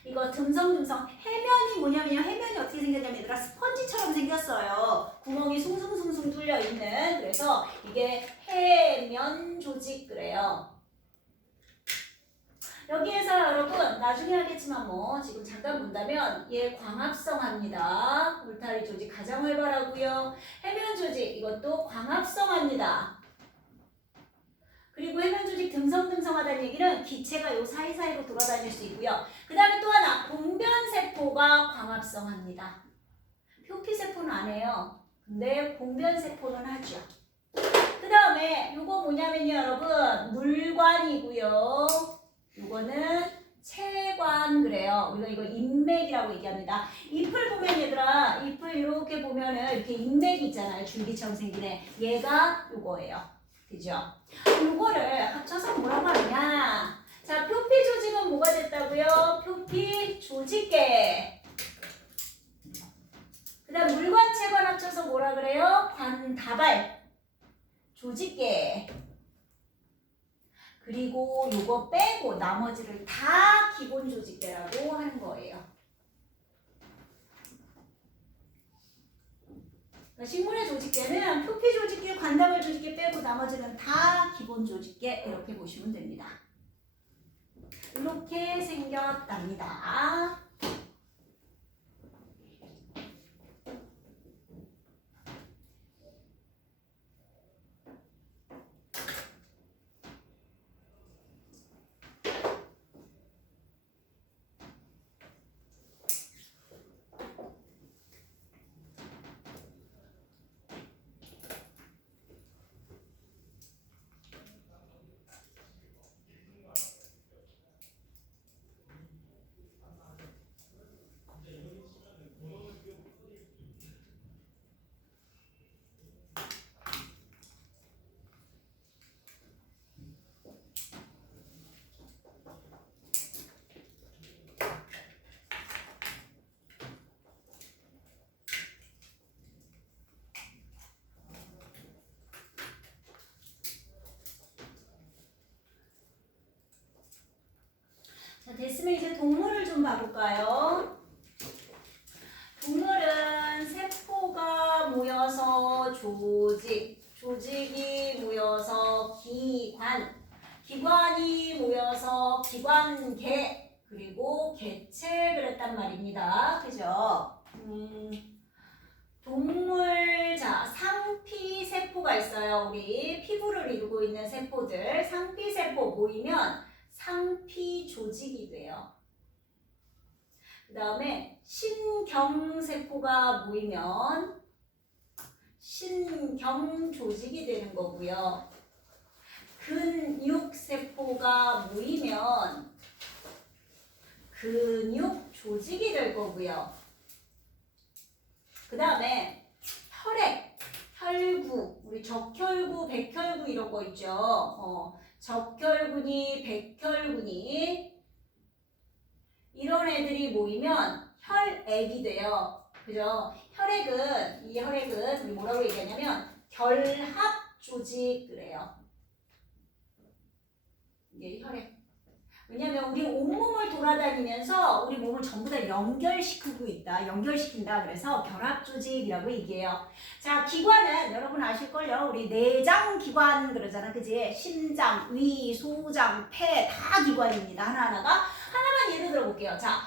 이거 듬성듬성. 해면이 뭐냐면요. 해면이 어떻게 생겼냐면 얘들아 스펀지처럼 생겼어요. 구멍이 숭숭숭숭 뚫려 있는. 그래서 이게 해면 조직 그래요. 여기에서 여러분 나중에 하겠지만 뭐 지금 잠깐 본다면 얘 광합성합니다. 울타리 조직 가장 활발하고요. 해면 조직 이것도 광합성합니다. 그리고 해면 조직 듬성듬성하다는 얘기는 기체가 요 사이사이로 돌아다닐 수 있고요. 그 다음에 또 하나 공변세포가 광합성합니다. 표피세포는 안 해요. 근데 공변세포는 하죠. 그 다음에 요거 뭐냐면요 여러분 물관이고요. 요거는 체관 그래요. 우리가 이거 인맥이라고 얘기합니다. 잎을 보면 얘들아 잎을 이렇게 보면은 이렇게 인맥이 있잖아요. 줄기처럼 생긴 애. 얘가 요거예요. 그죠? 요거를 합쳐서 뭐라고 하느냐? 자, 표피 조직은 뭐가 됐다고요? 표피 조직계. 그 다음 물관 체관 합쳐서 뭐라 그래요? 관다발 조직계. 그리고 요거 빼고 나머지를 다 기본 조직계라고 하는 거예요. 식물의 조직계는 표피 조직계, 관다발 조직계 빼고 나머지는 다 기본 조직계 이렇게 보시면 됩니다. 이렇게 생겼답니다. 자, 됐으면 이제 동물을 좀 봐볼까요? 동물은 세포가 모여서 조직이 모여서 기관, 기관이 모여서 기관계, 그리고 개체 그랬단 말입니다. 그죠? 동물, 자, 상피세포가 있어요. 우리 피부를 이루고 있는 세포들. 상피세포 모이면 상피조직이 돼요. 그 다음에 신경세포가 모이면 신경조직이 되는 거고요. 근육세포가 모이면 근육조직이 될 거고요. 그 다음에 혈액, 혈구, 우리 적혈구, 백혈구 이런 거 있죠. 적혈군이, 백혈군이 이런 애들이 모이면 혈액이 돼요. 그죠? 혈액은 이 혈액은 우리 뭐라고 얘기하냐면 결합 조직 그래요. 이게 혈액. 왜냐면 우리 온몸을 돌아다니면서 우리 몸을 전부 다 연결시키고 있다. 연결시킨다. 그래서 결합조직이라고 얘기해요. 자, 기관은 여러분 아실걸요? 우리 내장 기관 그러잖아. 그지? 심장, 위, 소장, 폐 다 기관입니다. 하나하나가. 하나만 예를 들어 볼게요. 자,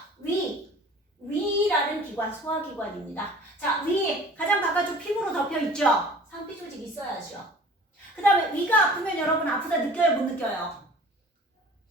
위라는 기관, 소화기관입니다. 자, 위 가장 바깥쪽 피부로 덮여 있죠? 상피조직 있어야죠. 그 다음에 위가 아프면 여러분 아프다 느껴요? 못 느껴요?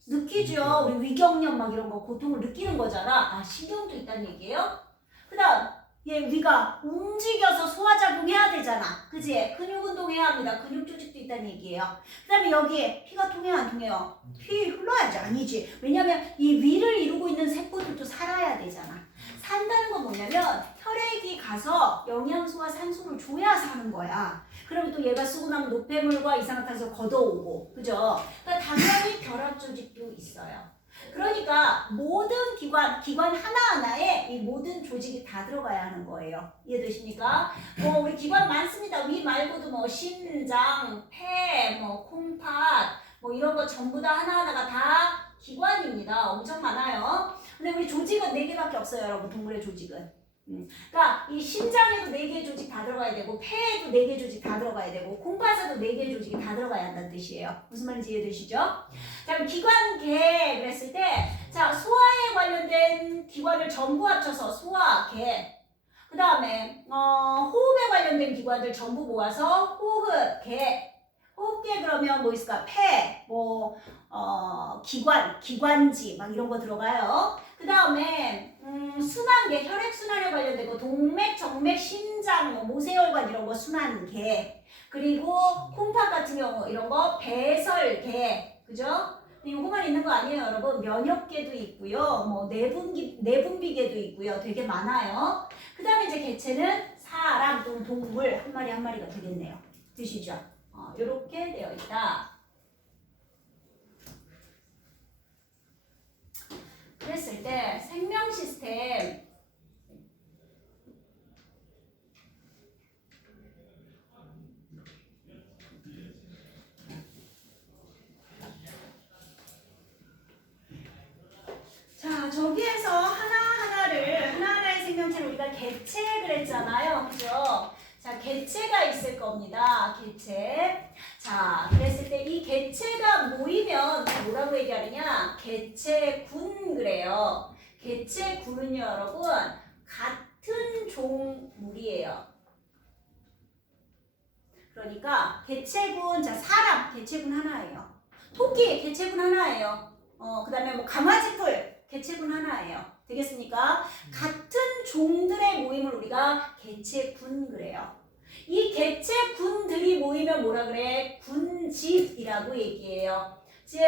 느끼죠. 우리 위경련 막 이런 거 고통을 느끼는 거잖아. 아, 신경도 있다는 얘기예요. 그 다음 얘 위가 움직여서 소화작용해야 되잖아. 그지? 근육 운동해야 합니다. 근육 조직도 있다는 얘기예요. 그 다음에 여기에 피가 통해요? 안 통해요? 피 흘러야지. 아니지. 왜냐면 이 위를 이루고 있는 세포들도 살아야 되잖아. 산다는 건 뭐냐면 혈액이 가서 영양소와 산소를 줘야 사는 거야. 그럼 또 얘가 쓰고 나면 노폐물과 이산화탄소 걷어오고, 그죠? 그러니까 당연히 결합 조직도 있어요. 그러니까 모든 기관 하나하나에 이 모든 조직이 다 들어가야 하는 거예요. 이해되십니까? 뭐 우리 기관 많습니다. 위 말고도 뭐 심장, 폐, 뭐 콩팥, 뭐 이런 거 전부 다 하나하나가 다 기관입니다. 엄청 많아요. 근데 우리 조직은 4개밖에 없어요, 여러분. 동물의 조직은. 그러니까 이 심장에도 4개의 조직 다 들어가야 되고 폐에도 4개의 조직 다 들어가야 되고 콩팥에도 4개의 조직이 다 들어가야 한다는 뜻이에요. 무슨 말인지 이해되시죠? 자, 그럼 기관계 그랬을 때 자, 소화에 관련된 기관을 전부 합쳐서 소화계, 그 다음에 호흡에 관련된 기관들 전부 모아서 호흡계. 호흡계 그러면 뭐 있을까? 폐, 뭐 기관지 막 이런 거 들어가요. 그 다음에 순환계, 혈액순환에 관련된 거 동맥, 정맥, 심장, 뭐 모세혈관 이런 거 순환계. 그리고 콩팥 같은 경우 이런 거 배설계. 그죠? 근데 요거만 있는 거 아니에요, 여러분. 면역계도 있고요. 뭐 내분비계도 있고요. 되게 많아요. 그 다음에 이제 개체는 사람 또는 동물 한 마리 한 마리가 되겠네요. 드시죠? 이렇게 되어 있다. 그랬을 때 생명 시스템 자, 저기에서 하나하나의 생명체를 우리가 개체 그랬잖아요. 그죠? 자, 개체가 있을 겁니다. 개체. 자, 그랬을 때 이 개체가 모이면 뭐라고 얘기하느냐? 개체군 그래요. 개체군은요, 여러분, 같은 종물이에요. 그러니까 개체군, 자, 사람, 개체군 하나예요. 토끼, 개체군 하나예요. 그 다음에 뭐 강아지풀, 개체군 하나예요. 되겠습니까? 같은 종들의 모임을 우리가 개체군 그래요. 이 개체군들이 모이면 뭐라 그래? 군집이라고 얘기해요. 즉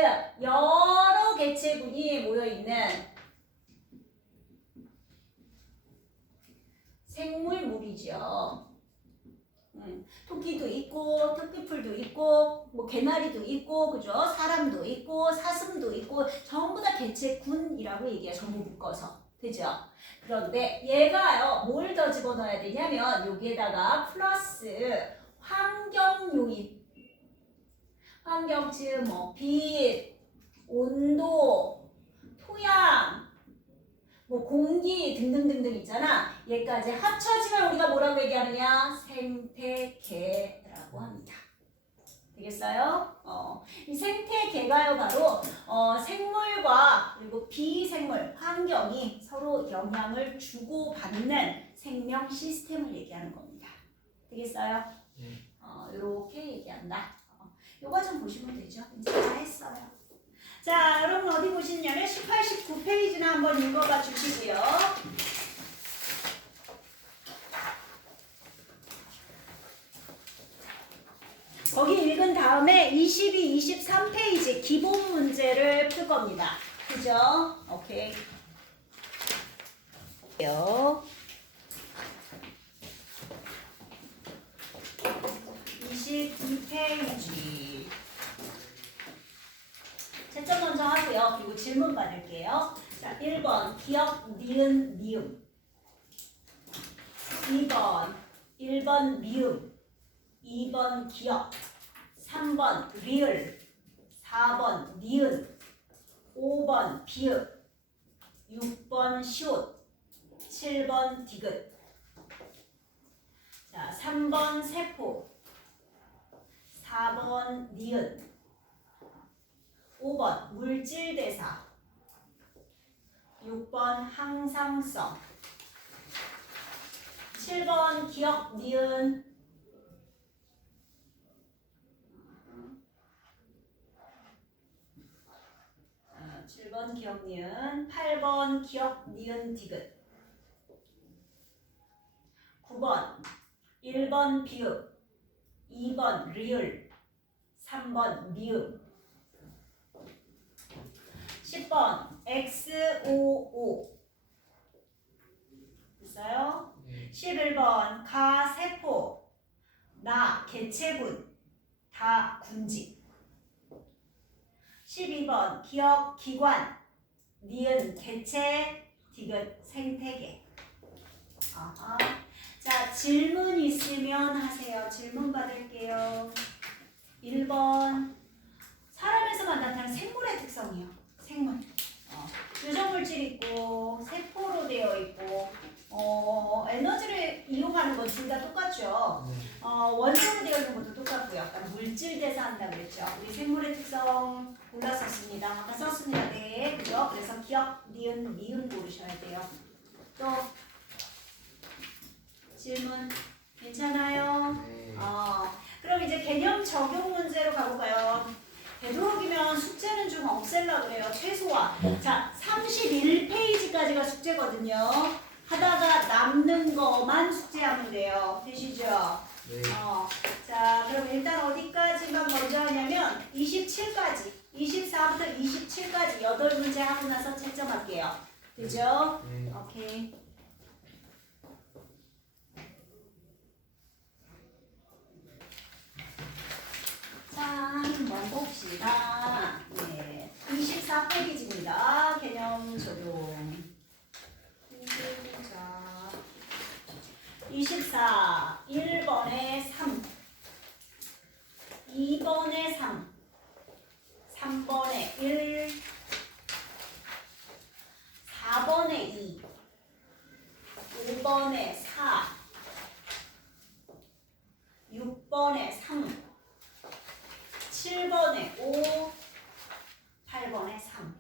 여러 개체군이 모여있는 생물물이죠. 토끼도 있고 토끼풀도 있고 뭐 개나리도 있고 그죠? 사람도 있고 사슴도 있고 전부 다 개체군이라고 얘기해요. 전부 묶어서. 그죠? 그런데 얘가요 뭘 더 집어넣어야 되냐면 여기에다가 플러스 환경 요인, 환경 즉 뭐 빛, 온도, 토양, 뭐 공기 등등등등 있잖아. 얘까지 합쳐지면 우리가 뭐라고 얘기하느냐? 생태계라고 합니다. 되겠어요? 이 생태계가요 바로 생물과 그리고 비생물, 환경이 서로 영향을 주고받는 생명 시스템을 얘기하는 겁니다. 되겠어요? 이렇게 얘기한다. 요거 좀 보시면 되죠? 이제 다 했어요. 자, 여러분 어디 보시냐면 18, 19페이지나 한번 읽어봐 주시고요. 거기 읽은 다음에 22, 23페이지 기본 문제를 풀 겁니다. 그죠? 오케이. 22페이지. 채점 먼저 하고요. 그리고 질문 받을게요. 자, 1번 기억, 니은, 미음. 1번 미음. 2번 기억. 3번 리을. 4번 니은. 5번 비읍. 6번 시옷. 7번 디귿. 자, 3번 세포. 4번 니은. 5번 물질대사. 6번 항상성. 7번 기억 니은. 7번 기억 니은. 8번 기억 니은 디귿. 9번 1번 비읍. 2번 리을. 3번 미음. 10번 XOO 있어요? 11번 가세포. 나 개체군. 다 군집. 12번 기억 기관. 니은 개체. 디귿 생태계. 아하. 자, 질문 있으면 하세요. 질문 받을게요. 1번 사람에서만 나타나는 생물의 특성이요. 생물. 유전물질 있고 세포로 되어 있고 에너지를 이용하는 건 둘 다 똑같죠. 원소로 되어 있는 것도 똑같고요. 약간 물질 대사한다 그랬죠. 우리 생물의 특성 골랐었습니다. 아까 썼습니다. 네, 그죠? 그래서 기억, 니은, 미음 고르셔야 돼요. 또 질문 괜찮아요? 그럼 이제 개념 적용 문제로 가볼까요? 되도록이면 숙제는 좀 없앨라 그래요. 최소한. 자, 31페이지까지가 숙제거든요. 하다가 남는 거만 숙제하면 돼요. 되시죠? 네. 자, 그럼 일단 어디까지만 먼저 하냐면 27까지. 24부터 27까지 8문제 하고 나서 채점할게요. 되죠? 네. 오케이. 자, 한번 봅시다. 네. 24페이지입니다. 개념 적용. 자, 24. 1번에 3. 2번에 3. 3번에 1. 4번에 2. 5번에 4. 6번에 3. 7번에 5, 8번에 3.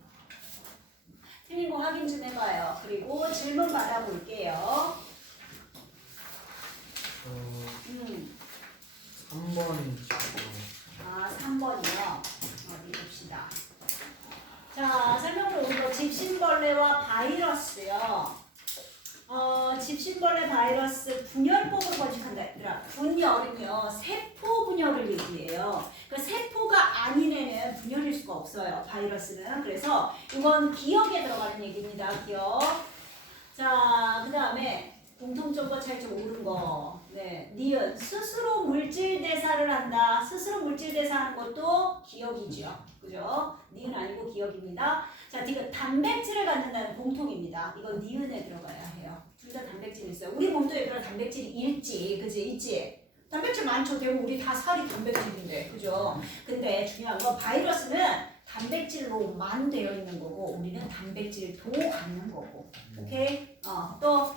틀린 거 확인 좀 해봐요. 그리고 질문 받아볼게요. 3번. 3번이요. 어디 봅시다. 자, 설명으로 온 거 집신벌레와 바이러스요. 집신벌레 바이러스 분열법을 번식한다 했더라. 분열은요, 세포 분열을 얘기해요. 그러니까 세포가 아닌 애는 분열일 수가 없어요. 바이러스는. 그래서 이건 기억에 들어가는 얘기입니다. 기억. 자, 그 다음에 공통점과 차이점 옳은 거. 네, 니은 스스로 물질 대사를 한다. 스스로 물질 대사하는 것도 기억이죠. 그죠? 니은 아니고 기억입니다. 자, 디귿 단백질을 갖는다는 공통입니다. 이건 니은에 들어가야 해요. 둘 다 단백질 있어요. 우리 몸도 얘들아 단백질이 있지, 그지? 있지? 단백질 많죠. 대부분 우리 다 살이 단백질인데, 그죠? 근데 중요한 건 바이러스는 단백질로만 되어 있는 거고, 우리는 단백질도 갖는 거고. 오케이? 또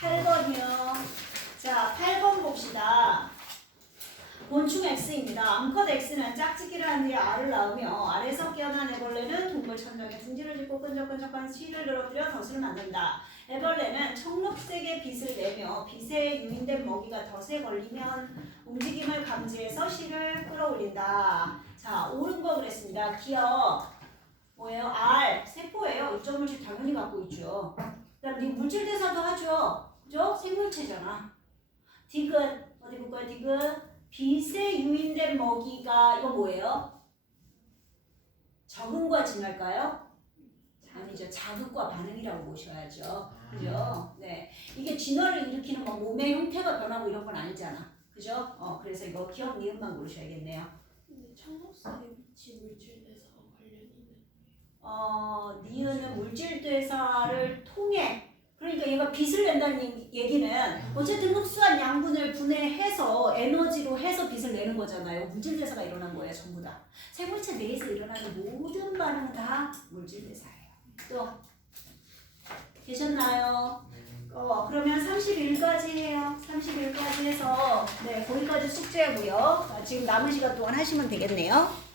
8번이요. 자, 8번 봅시다. 곤충 X입니다. 암컷 X는 짝짓기를 한 뒤에 알을 낳으며 알에서 깨어난 애벌레는 동물 천정에 둥지를 짓고 끈적끈적한 실을 늘어뜨려 덫을 만든다. 애벌레는 청록색의 빛을 내며 빛에 유인된 먹이가 덫에 걸리면 움직임을 감지해서 실을 끌어올린다. 자, 옳은 거 그랬습니다. 기억 뭐예요? 알, 세포예요. 유전물질 당연히 갖고 있죠. 그다음 물질 대사도 하죠. 그죠? 생물체잖아. 디귿 어디 볼까요? 디귿 빛에 유인된 먹이가 이거 뭐예요? 적응과 진화일까요? 아니죠. 자극과 반응이라고 보셔야죠. 그죠? 네. 이게 진화를 일으키는 뭐 몸의 형태가 변하고 이런 건 아니잖아. 그죠? 그래서 이거 기억 니은만 고르셔야겠네요. 근데 청록색의 빛이 물질대사 니은은 물질대사를 통해 그러니까 얘가 빛을 낸다는 얘기는 어쨌든 흡수한 양분을 분해해서 에너지로 해서 빛을 내는 거잖아요. 물질대사가 일어난 거예요. 전부 다. 생물체 내에서 일어나는 모든 반응은 다 물질대사예요. 또 되셨나요? 그러면 31까지 해요. 31까지 해서 네 거기까지 숙제하고요. 지금 남은 시간 동안 하시면 되겠네요.